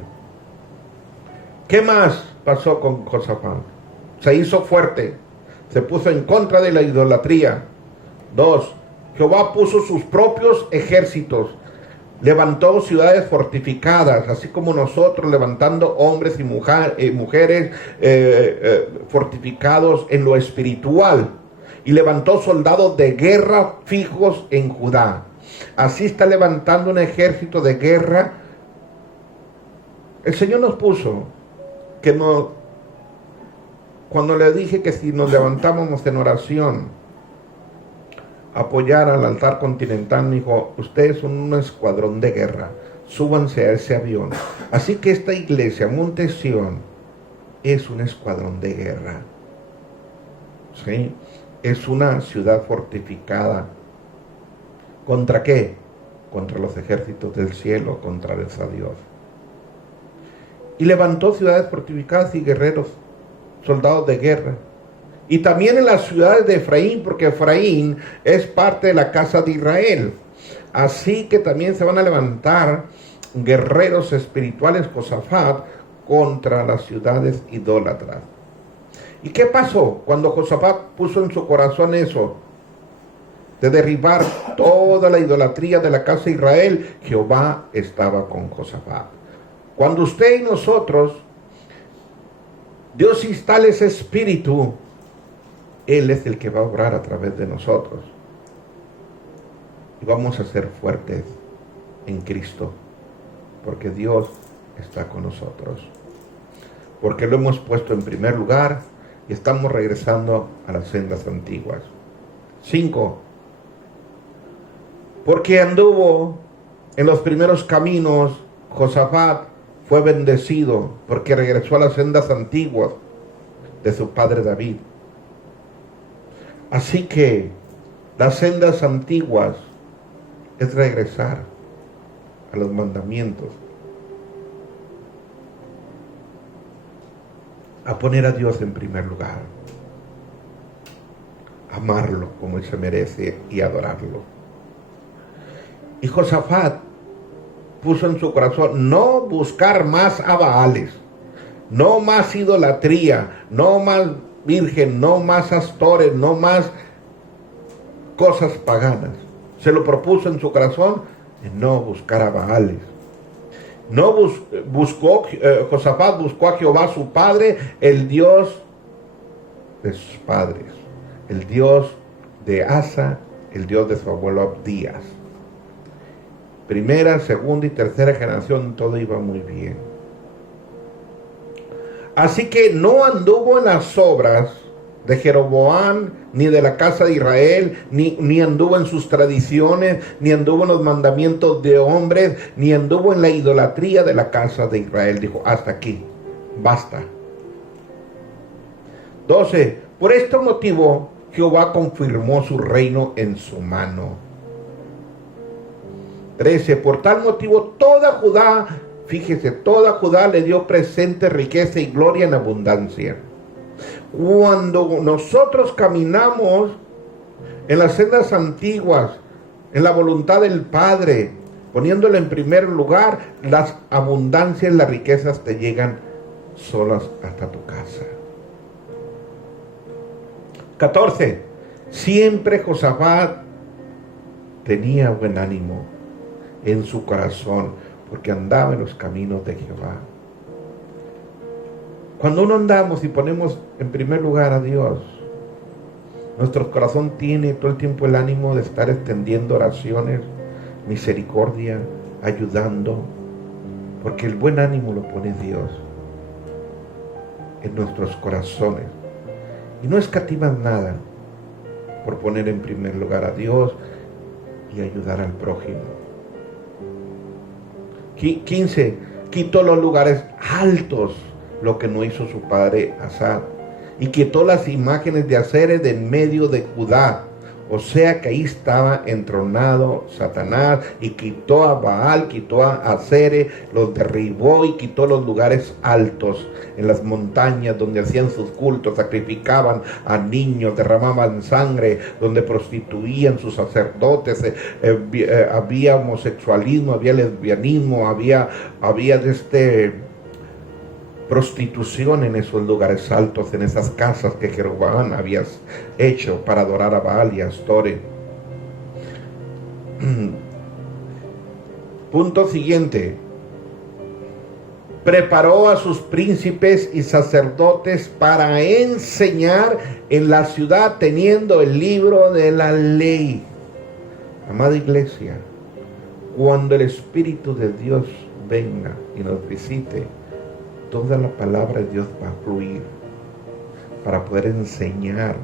¿Qué más pasó con Josafat? Se hizo fuerte, se puso en contra de la idolatría. 2. Jehová puso sus propios ejércitos, levantó ciudades fortificadas, así como nosotros levantando hombres y mujeres fortificados en lo espiritual, y levantó soldados de guerra fijos en Judá. Así está levantando un ejército de guerra. El Señor nos puso que cuando le dije que si nos levantábamos en oración, apoyar al altar continental, me dijo: ustedes son un escuadrón de guerra, súbanse a ese avión. Así que esta iglesia, Monte Sión, es un escuadrón de guerra. ¿Sí? Es una ciudad fortificada. ¿Contra qué? Contra los ejércitos del cielo, contra esa Dios. Y levantó ciudades fortificadas y guerreros, soldados de guerra. Y también en las ciudades de Efraín, porque Efraín es parte de la casa de Israel. Así que también se van a levantar guerreros espirituales, Josafat, contra las ciudades idólatras. ¿Y qué pasó cuando Josafat puso en su corazón eso, de derribar toda la idolatría de la casa de Israel? Jehová estaba con Josafat. Cuando usted y nosotros, Dios instale ese espíritu, Él es el que va a obrar a través de nosotros. Y vamos a ser fuertes en Cristo, porque Dios está con nosotros. Porque lo hemos puesto en primer lugar y estamos regresando a las sendas antiguas. 5. Porque anduvo en los primeros caminos, Josafat fue bendecido, porque regresó a las sendas antiguas de su padre David. Así que las sendas antiguas es regresar a los mandamientos, a poner a Dios en primer lugar, amarlo como Él se merece y adorarlo. Y Josafat puso en su corazón no buscar más a Baales, no más idolatría, no más virgen, no más astores, no más cosas paganas. Se lo propuso en su corazón en no buscar a Baales. No buscó, Josafat buscó a Jehová su padre, el Dios de sus padres, el Dios de Asa, el Dios de su abuelo Abdías. Primera, segunda y tercera generación, todo iba muy bien. Así que no anduvo en las obras de Jeroboam, ni de la casa de Israel, ni anduvo en sus tradiciones, ni anduvo en los mandamientos de hombres, ni anduvo en la idolatría de la casa de Israel. Dijo, hasta aquí, basta. 12. Por este motivo, Jehová confirmó su reino en su mano. 13. Por tal motivo, toda Judá, fíjese, toda Judá le dio presente, riqueza y gloria en abundancia. Cuando nosotros caminamos en las sendas antiguas, en la voluntad del Padre, poniéndolo en primer lugar, las abundancias, las riquezas te llegan solas hasta tu casa. 14. Siempre Josafat tenía buen ánimo en su corazón, porque andaba en los caminos de Jehová. Cuando uno andamos y ponemos en primer lugar a Dios, nuestro corazón tiene todo el tiempo el ánimo de estar extendiendo oraciones, misericordia, ayudando, porque el buen ánimo lo pone Dios en nuestros corazones. Y no escatimas nada por poner en primer lugar a Dios y ayudar al prójimo. 15. Quitó los lugares altos, lo que no hizo su padre Asa, y quitó las imágenes de Aseres de en medio de Judá. O sea que ahí estaba entronado Satanás, y quitó a Baal, quitó a Aseres, los derribó y quitó los lugares altos en las montañas donde hacían sus cultos, sacrificaban a niños, derramaban sangre, donde prostituían sus sacerdotes, había homosexualismo, había lesbianismo, había prostitución en esos lugares altos, en esas casas que Jeroboam había hecho para adorar a Baal y a Astore. Punto siguiente. Preparó a sus príncipes y sacerdotes para enseñar en la ciudad, teniendo el libro de la ley. Amada iglesia, cuando el Espíritu de Dios venga y nos visite, toda la palabra de Dios va a fluir para poder enseñar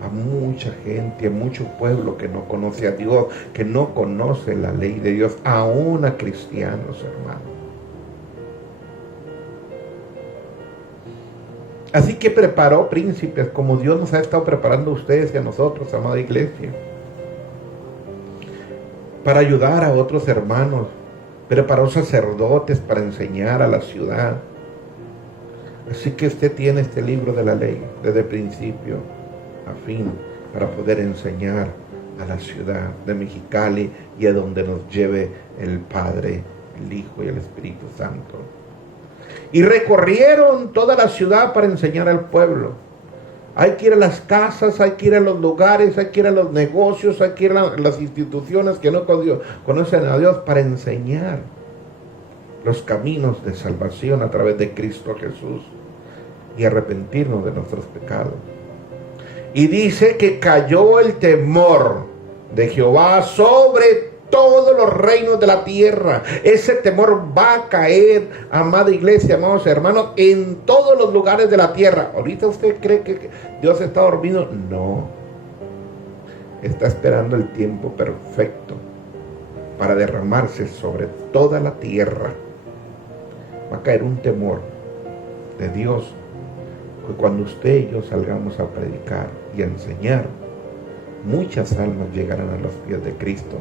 a mucha gente, a mucho pueblo que no conoce a Dios, que no conoce la ley de Dios, aún a cristianos, hermanos. Así que preparó príncipes, como Dios nos ha estado preparando a ustedes y a nosotros, amada iglesia, para ayudar a otros hermanos. Preparó sacerdotes para enseñar a la ciudad. Así que usted tiene este libro de la ley desde principio a fin para poder enseñar a la ciudad de Mexicali y a donde nos lleve el Padre, el Hijo y el Espíritu Santo. Y recorrieron toda la ciudad para enseñar al pueblo. Hay que ir a las casas, hay que ir a los lugares, hay que ir a los negocios, hay que ir a las instituciones que no conocen a Dios para enseñar los caminos de salvación a través de Cristo Jesús y arrepentirnos de nuestros pecados. Y dice que cayó el temor de Jehová sobre todos los reinos de la tierra. Ese temor va a caer, amada iglesia, amados hermanos, en todos los lugares de la tierra. ¿Ahorita usted cree que Dios está dormido? No. Está esperando el tiempo perfecto para derramarse sobre toda la tierra. Va a caer un temor de Dios, que cuando usted y yo salgamos a predicar y a enseñar, muchas almas llegarán a los pies de Cristo,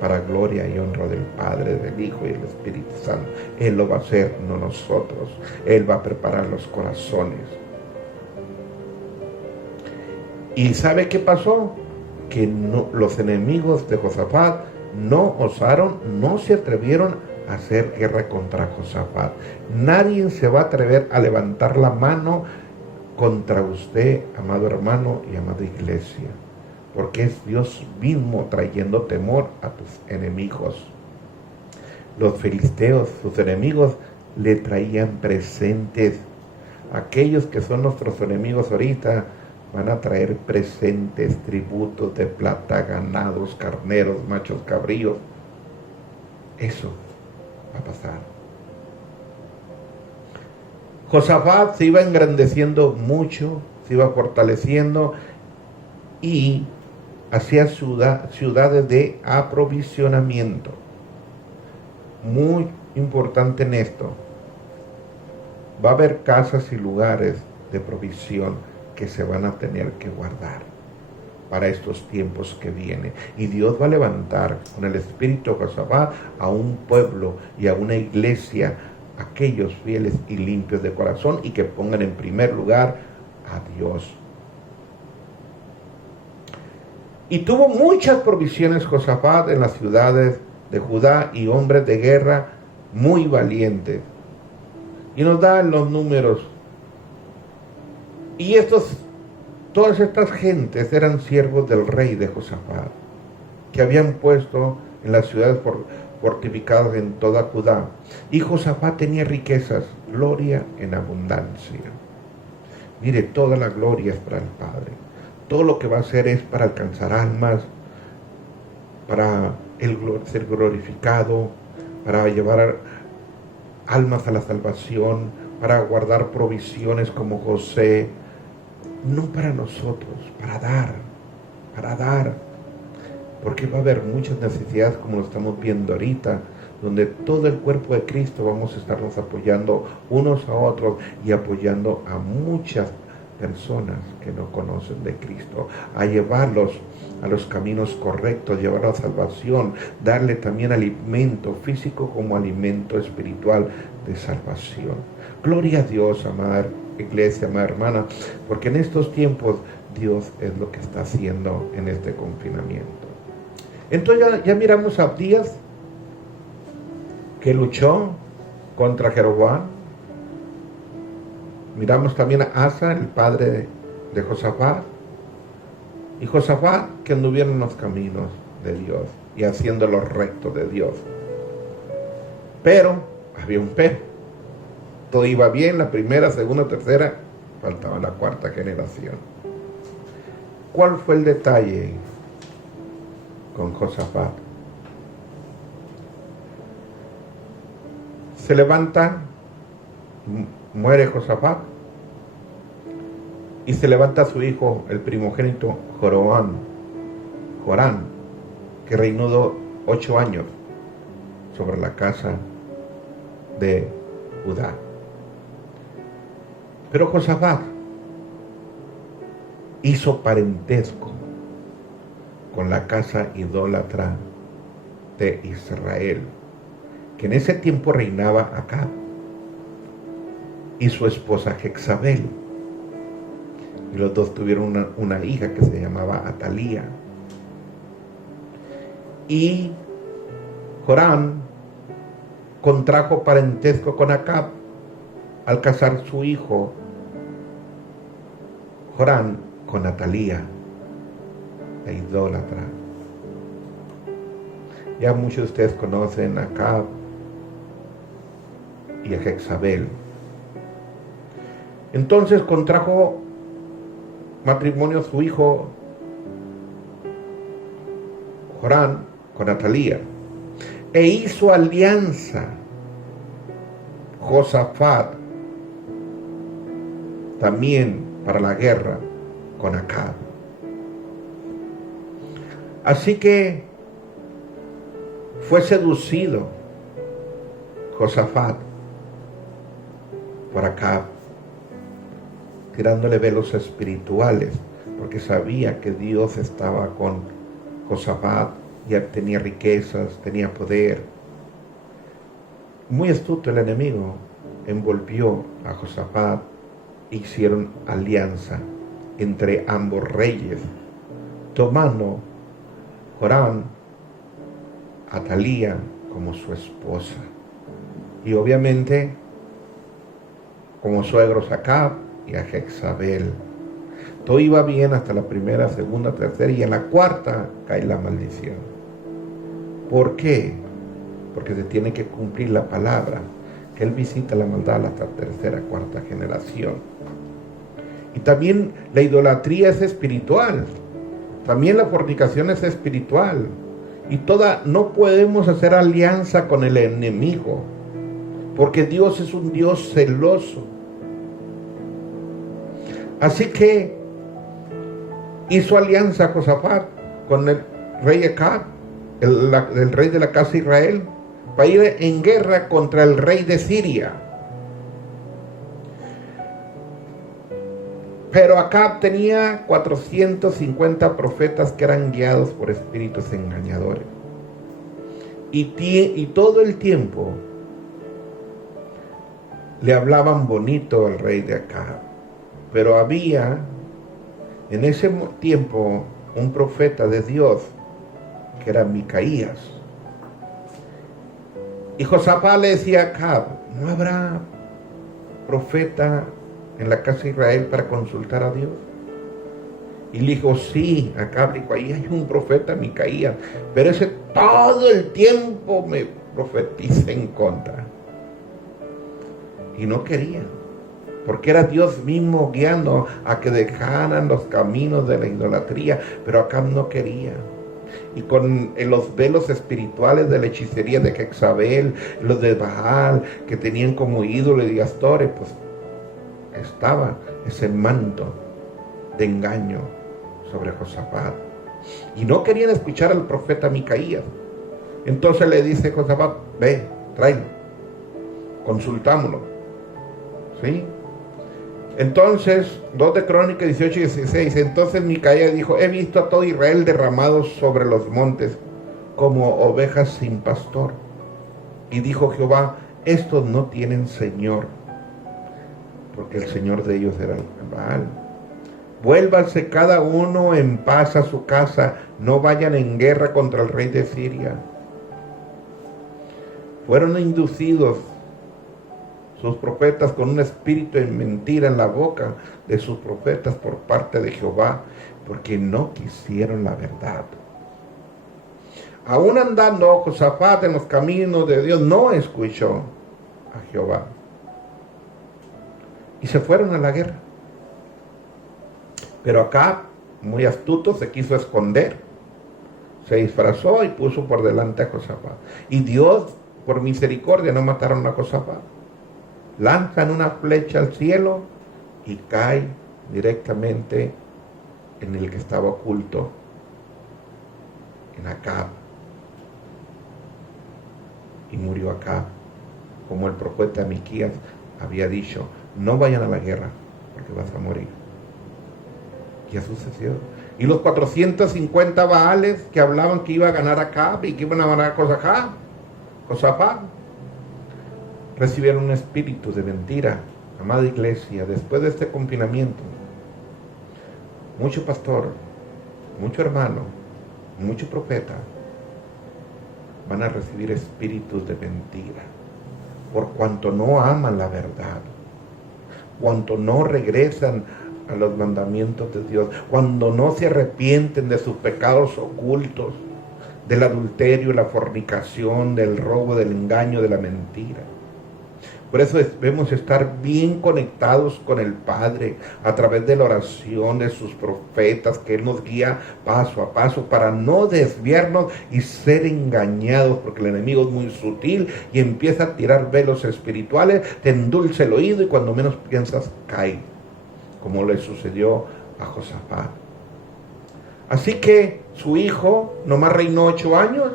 para gloria y honra del Padre, del Hijo y del Espíritu Santo. Él lo va a hacer, no nosotros. Él va a preparar los corazones. ¿Y sabe qué pasó? Que los enemigos de Josafat no osaron, no se atrevieron a hacer guerra contra Josafat. Nadie se va a atrever a levantar la mano contra usted, amado hermano y amada iglesia, porque es Dios mismo trayendo temor a tus enemigos. Los filisteos, sus enemigos, le traían presentes. Aquellos que son nuestros enemigos ahorita van a traer presentes, tributos de plata, ganados, carneros, machos cabríos. Eso va a pasar. Josafat se iba engrandeciendo mucho, se iba fortaleciendo y hacía ciudades de aprovisionamiento. Muy importante en esto. Va a haber casas y lugares de provisión que se van a tener que guardar para estos tiempos que vienen. Y Dios va a levantar con el espíritu de Josafat a un pueblo y a una iglesia, aquellos fieles y limpios de corazón y que pongan en primer lugar a Dios. Y tuvo muchas provisiones Josafat en las ciudades de Judá y hombres de guerra muy valientes. Y nos dan los números. Y todas estas gentes eran siervos del rey de Josafat, que habían puesto en las ciudades fortificadas en toda Judá. Y Josafat tenía riquezas, gloria en abundancia. Mire, toda la gloria es para el Padre. Todo lo que va a hacer es para alcanzar almas, para Él ser glorificado, para llevar almas a la salvación, para guardar provisiones como José, no para nosotros, para dar, porque va a haber muchas necesidades como lo estamos viendo ahorita, donde todo el cuerpo de Cristo vamos a estarnos apoyando unos a otros y apoyando a muchas personas que no conocen de Cristo, a llevarlos a los caminos correctos, llevar a salvación, darle también alimento físico como alimento espiritual de salvación. Gloria a Dios, amada iglesia, amada hermana, porque en estos tiempos Dios es lo que está haciendo en este confinamiento. Entonces ya miramos a Abdías, que luchó contra Jeroboam. Miramos también a Asa, el padre de Josafat, y Josafat, que anduvieron en los caminos de Dios y haciendo lo recto de Dios. Pero había un pero. Todo iba bien, la primera, segunda, tercera, faltaba la cuarta generación. ¿Cuál fue el detalle con Josafat? Se levanta, muere Josafat, y se levanta su hijo, el primogénito Joram, que reinó 8 años sobre la casa de Judá. Pero Josafat hizo parentesco con la casa idólatra de Israel, que en ese tiempo reinaba Acab, y su esposa Jezabel. Y los dos tuvieron una hija que se llamaba Atalía. Y Joram contrajo parentesco con Acab al casar su hijo Joram con Atalía, la idólatra. Ya muchos de ustedes conocen a Acab y a Jezabel. Entonces contrajo matrimonio su hijo Joram con Atalía e hizo alianza Josafat también para la guerra con Acab. Así que fue seducido Josafat por Acab, tirándole velos espirituales, porque sabía que Dios estaba con Josafat, ya tenía riquezas, tenía poder. Muy astuto el enemigo, envolvió a Josafat, hicieron alianza entre ambos reyes, tomando Joram a Atalía como su esposa. Y obviamente, como suegros Acab y a Jezabel. Todo iba bien hasta la primera, segunda, tercera, y en la cuarta cae la maldición. ¿Por qué? Porque se tiene que cumplir la palabra, que Él visita la maldad hasta tercera, cuarta generación. Y también la idolatría es espiritual, también la fornicación es espiritual, y no podemos hacer alianza con el enemigo, porque Dios es un Dios celoso. Así que hizo alianza Josafat con el rey Acab, el rey de la casa de Israel, para ir en guerra contra el rey de Siria. Pero Acab tenía 450 profetas que eran guiados por espíritus engañadores. Y todo el tiempo le hablaban bonito al rey de Acab. Pero había en ese tiempo un profeta de Dios que era Micaías. Y Josafat le decía a Acab: ¿no habrá profeta en la casa de Israel para consultar a Dios? Y le dijo: sí. Acab dijo: ahí hay un profeta, Micaías, pero ese todo el tiempo me profetiza en contra. Y no querían, porque era Dios mismo guiando a que dejaran los caminos de la idolatría, pero Acab no quería. Y con los velos espirituales de la hechicería de Jezabel, los de Baal, que tenían como ídolo y astores, pues estaba ese manto de engaño sobre Josafat. Y no querían escuchar al profeta Micaías. Entonces le dice Josafat: ve, tráelo, consultámoslo. ¿Sí? Entonces, 2 de Crónicas 18 y 16. Entonces Micaías dijo: he visto a todo Israel derramados sobre los montes como ovejas sin pastor. Y dijo Jehová: estos no tienen señor, porque el señor de ellos era el Baal. Vuélvanse cada uno en paz a su casa, no vayan en guerra contra el rey de Siria. Fueron inducidos sus profetas con un espíritu de mentira en la boca de sus profetas por parte de Jehová, porque no quisieron la verdad. Aún andando Josafat en los caminos de Dios, no escuchó a Jehová. Y se fueron a la guerra. Pero Acab, muy astuto, se quiso esconder. Se disfrazó y puso por delante a Josafat. Y Dios, por misericordia, no mataron a Josafat. Lanzan una flecha al cielo y cae directamente en el que estaba oculto, en Acab. Y murió Acab, como el profeta Miquías había dicho: no vayan a la guerra, porque vas a morir. Y eso sucedió. Y los 450 Baales que hablaban que iba a ganar Acab y que iban a ganar Josafat, recibieron un espíritu de mentira. Amada iglesia, después de este confinamiento, mucho pastor, mucho hermano, mucho profeta van a recibir espíritus de mentira, por cuanto no aman la verdad, cuanto no regresan a los mandamientos de Dios, cuando no se arrepienten de sus pecados ocultos, del adulterio, la fornicación, del robo, del engaño, de la mentira. Por eso debemos estar bien conectados con el Padre a través de la oración de sus profetas, que Él nos guía paso a paso para no desviarnos y ser engañados, porque el enemigo es muy sutil y empieza a tirar velos espirituales, te endulce el oído y cuando menos piensas cae, como le sucedió a Josafat. Así que su hijo nomás reinó 8 años,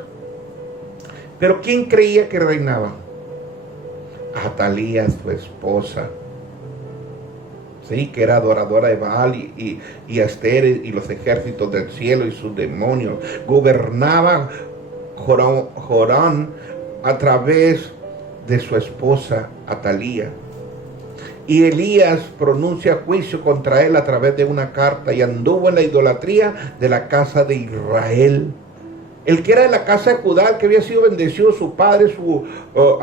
pero ¿quién creía que reinaba? Atalía, su esposa, ¿sí? Que era adoradora de Baal y Esther y los ejércitos del cielo y sus demonios. Gobernaba Jorán a través de su esposa Atalía. Y Elías pronuncia juicio contra él a través de una carta, y anduvo en la idolatría de la casa de Israel. El que era de la casa de Judá, el que había sido bendecido su padre, su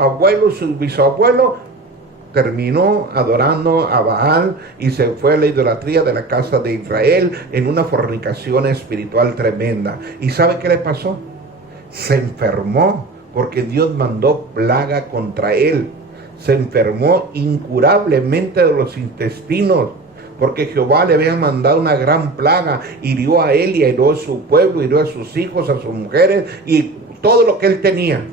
abuelo, su bisabuelo, terminó adorando a Baal y se fue a la idolatría de la casa de Israel en una fornicación espiritual tremenda. ¿Y sabe qué le pasó? Se enfermó porque Dios mandó plaga contra él. Se enfermó incurablemente de los intestinos porque Jehová le había mandado una gran plaga. Hirió a él y hirió a su pueblo, hirió a sus hijos, a sus mujeres y todo lo que él tenía.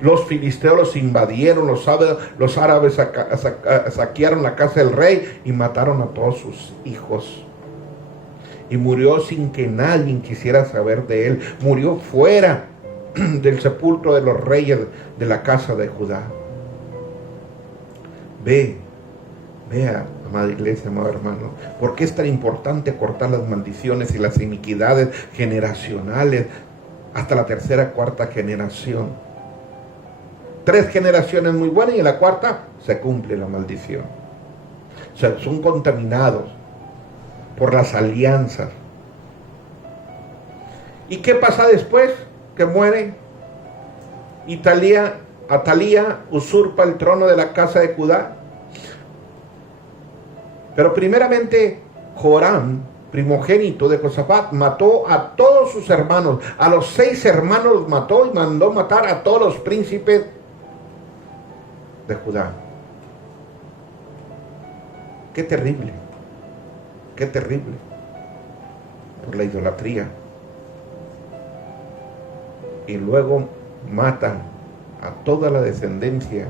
Los filisteos los invadieron, los árabes saquearon la casa del rey y mataron a todos sus hijos. Y murió sin que nadie quisiera saber de él. Murió fuera del sepulcro de los reyes de la casa de Judá. Vea, amada iglesia, amado hermano, ¿por qué es tan importante cortar las maldiciones y las iniquidades generacionales hasta la tercera, cuarta generación? 3 generaciones muy buenas y en la cuarta se cumple la maldición. O sea, son contaminados por las alianzas. ¿Y qué pasa después que mueren? Atalía usurpa el trono de la casa de Judá. Pero primeramente Joram, primogénito de Josafat, mató a todos sus hermanos. A los 6 hermanos los mató y mandó matar a todos los príncipes de Judá. Qué terrible por la idolatría. Y luego mata a toda la descendencia.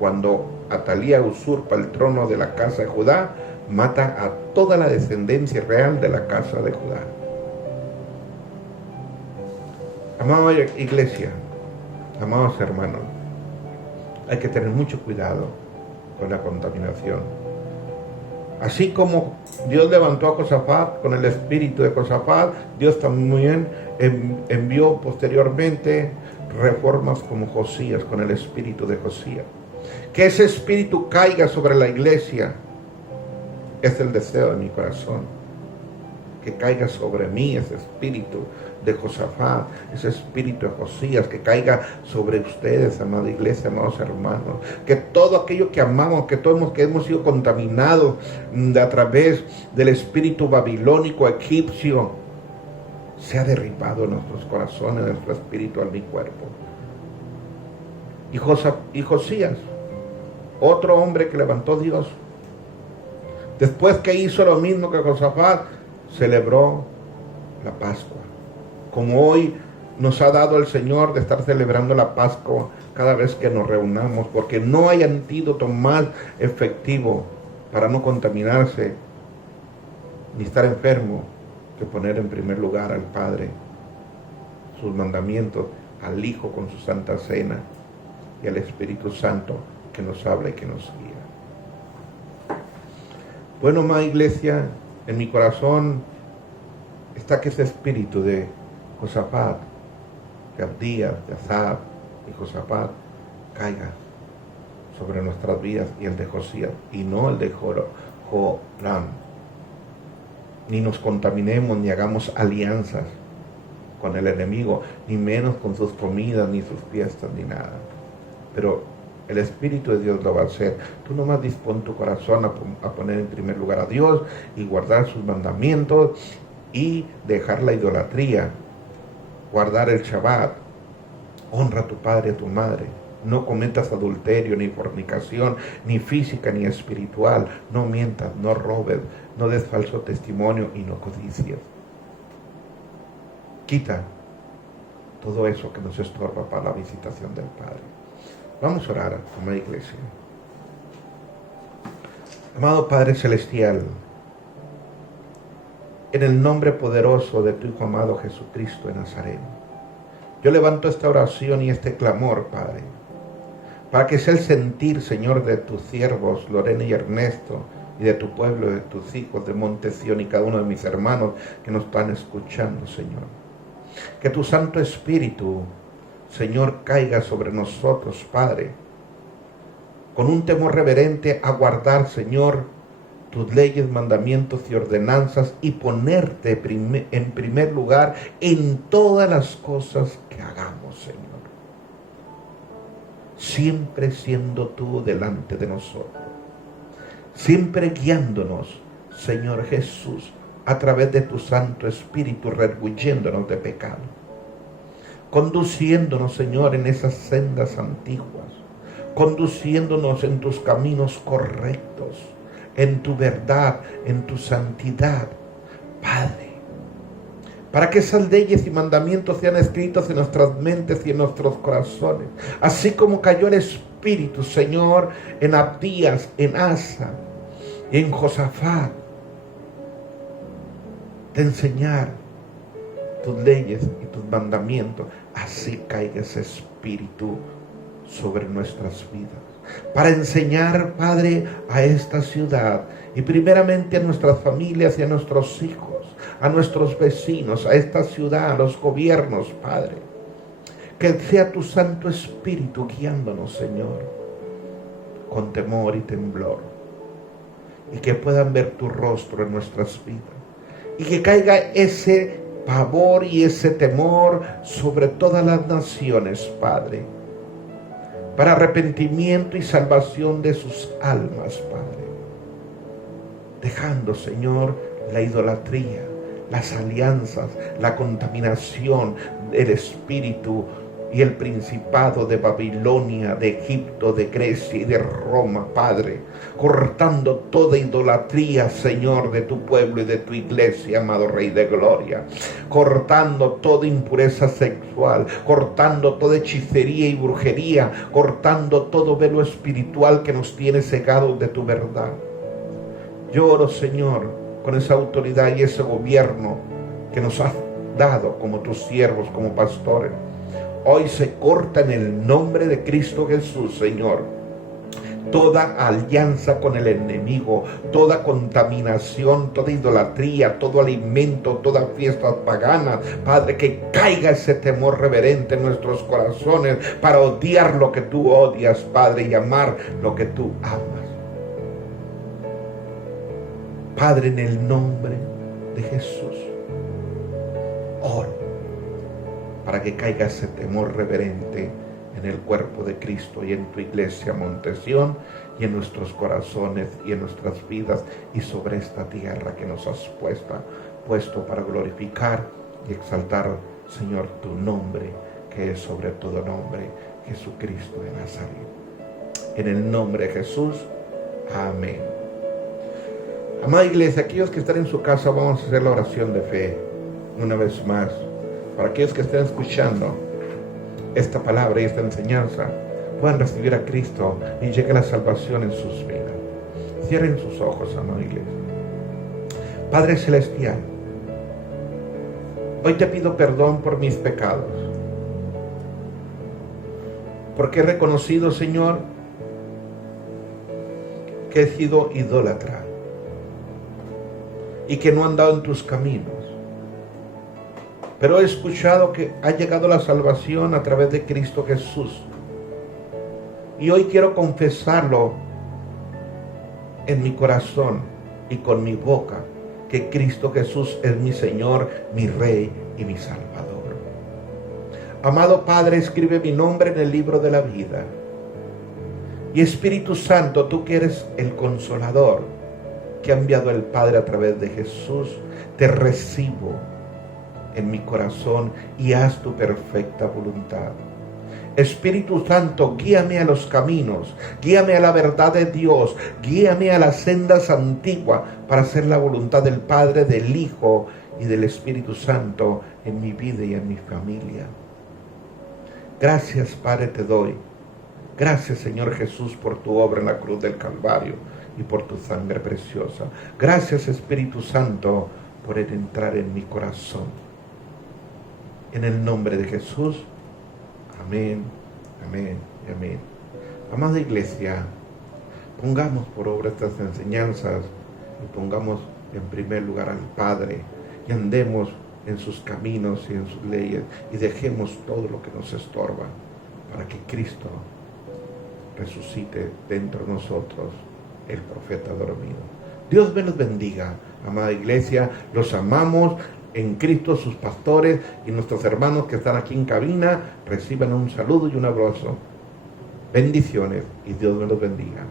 Cuando Atalía usurpa el trono de la casa de Judá, mata a toda la descendencia real de la casa de Judá. Amada iglesia, amados hermanos, hay que tener mucho cuidado con la contaminación. Así como Dios levantó a Josafat con el espíritu de Josafat, Dios también envió posteriormente reformas como Josías con el espíritu de Josías. Que ese espíritu caiga sobre la iglesia es el deseo de mi corazón. Que caiga sobre mí ese espíritu de Josafat, ese espíritu de Josías, que caiga sobre ustedes, amada iglesia, amados hermanos. Que todo aquello que amamos, que hemos sido contaminados a través del espíritu babilónico, egipcio, sea derribado en nuestros corazones, en nuestro espíritu, en mi cuerpo. Y Josías, otro hombre que levantó Dios, después que hizo lo mismo que Josafat, celebró la Pascua. Como hoy nos ha dado el Señor de estar celebrando la Pascua cada vez que nos reunamos, porque no hay antídoto más efectivo para no contaminarse ni estar enfermo que poner en primer lugar al Padre, sus mandamientos, al Hijo con su Santa Cena y al Espíritu Santo que nos habla y que nos guía. Bueno, amada iglesia, en mi corazón está que ese espíritu de Josafat, de Abdías, de Asaf y Josafat caiga sobre nuestras vidas, y el de Josías, y no el de Joram. Ni nos contaminemos, ni hagamos alianzas con el enemigo, ni menos con sus comidas, ni sus fiestas, ni nada. Pero el Espíritu de Dios lo va a hacer. Tú nomás dispón tu corazón a poner en primer lugar a Dios y guardar sus mandamientos y dejar la idolatría, guardar el Shabbat, honra a tu padre y a tu madre, no cometas adulterio, ni fornicación, ni física, ni espiritual, no mientas, no robes, no des falso testimonio y no codicies. Quita todo eso que nos estorba para la visitación del Padre. Vamos a orar, amada iglesia. Amado Padre Celestial, en el nombre poderoso de tu Hijo amado Jesucristo de Nazaret, yo levanto esta oración y este clamor, Padre, para que sea el sentir, Señor, de tus siervos, Lorena y Ernesto, y de tu pueblo, de tus hijos de Monte Sión y cada uno de mis hermanos que nos están escuchando, Señor. Que tu Santo Espíritu, Señor, caiga sobre nosotros, Padre, con un temor reverente a guardar, Señor, tus leyes, mandamientos y ordenanzas y ponerte en primer lugar en todas las cosas que hagamos, Señor. siempre siendo tú delante de nosotros, siempre guiándonos, Señor Jesús, a través de tu Santo Espíritu, redarguyéndonos de pecado, conduciéndonos, Señor, en esas sendas antiguas, conduciéndonos en tus caminos correctos, en tu verdad, en tu santidad, Padre, para que esas leyes y mandamientos sean escritos en nuestras mentes y en nuestros corazones, así como cayó el Espíritu, Señor, en Abdías, en Asa, en Josafat, de enseñar tus leyes y tus mandamientos, así caiga ese Espíritu sobre nuestras vidas, para enseñar, Padre, a esta ciudad y primeramente a nuestras familias y a nuestros hijos, a nuestros vecinos, a esta ciudad, a los gobiernos, Padre, que sea tu Santo Espíritu guiándonos, Señor, con temor y temblor, y que puedan ver tu rostro en nuestras vidas, y que caiga ese pavor y ese temor sobre todas las naciones, Padre, para arrepentimiento y salvación de sus almas, Padre, dejando, Señor, la idolatría, las alianzas, la contaminación del espíritu y el principado de Babilonia, de Egipto, de Grecia y de Roma, Padre, cortando toda idolatría, Señor, de tu pueblo y de tu iglesia, amado Rey de Gloria, cortando toda impureza sexual, cortando toda hechicería y brujería, cortando todo velo espiritual que nos tiene cegados de tu verdad. Yo oro, Señor, con esa autoridad y ese gobierno que nos has dado como tus siervos, como pastores. Hoy se corta en el nombre de Cristo Jesús, Señor, toda alianza con el enemigo, toda contaminación, toda idolatría, todo alimento, toda fiesta pagana, Padre, que caiga ese temor reverente en nuestros corazones para odiar lo que tú odias, Padre, y amar lo que tú amas. Padre, en el nombre de Jesús, oro para que caiga ese temor reverente en el cuerpo de Cristo y en tu iglesia Montesión y en nuestros corazones y en nuestras vidas y sobre esta tierra que nos has puesto para glorificar y exaltar, Señor, tu nombre, que es sobre todo nombre, Jesucristo de Nazaret. En el nombre de Jesús, amén. Amada iglesia, aquellos que están en su casa, vamos a hacer la oración de fe una vez más. Para aquellos que estén escuchando esta palabra y esta enseñanza, puedan recibir a Cristo y llegue la salvación en sus vidas. Cierren sus ojos, amada iglesia. Padre Celestial, hoy te pido perdón por mis pecados, porque he reconocido, Señor, que he sido idólatra y que no he andado en tus caminos. Pero he escuchado que ha llegado la salvación a través de Cristo Jesús. Y hoy quiero confesarlo en mi corazón y con mi boca, que Cristo Jesús es mi Señor, mi Rey y mi Salvador. Amado Padre, escribe mi nombre en el libro de la vida. Y Espíritu Santo, tú que eres el Consolador, que ha enviado el Padre a través de Jesús, te recibo en mi corazón y haz tu perfecta voluntad. Espíritu Santo, guíame a los caminos, guíame a la verdad de Dios, guíame a las sendas antiguas para hacer la voluntad del Padre, del Hijo y del Espíritu Santo en mi vida y en mi familia. Gracias, Padre, te doy. Gracias, Señor Jesús, por tu obra en la cruz del Calvario y por tu sangre preciosa. Gracias, Espíritu Santo, por entrar en mi corazón. En el nombre de Jesús, amén, amén y amén. Amada iglesia, pongamos por obra estas enseñanzas y pongamos en primer lugar al Padre y andemos en sus caminos y en sus leyes y dejemos todo lo que nos estorba para que Cristo resucite dentro de nosotros el profeta dormido. Dios me los bendiga, amada iglesia, los amamos en Cristo, sus pastores y nuestros hermanos que están aquí en cabina, reciban un saludo y un abrazo. Bendiciones y Dios me los bendiga.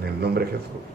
En el nombre de Jesús.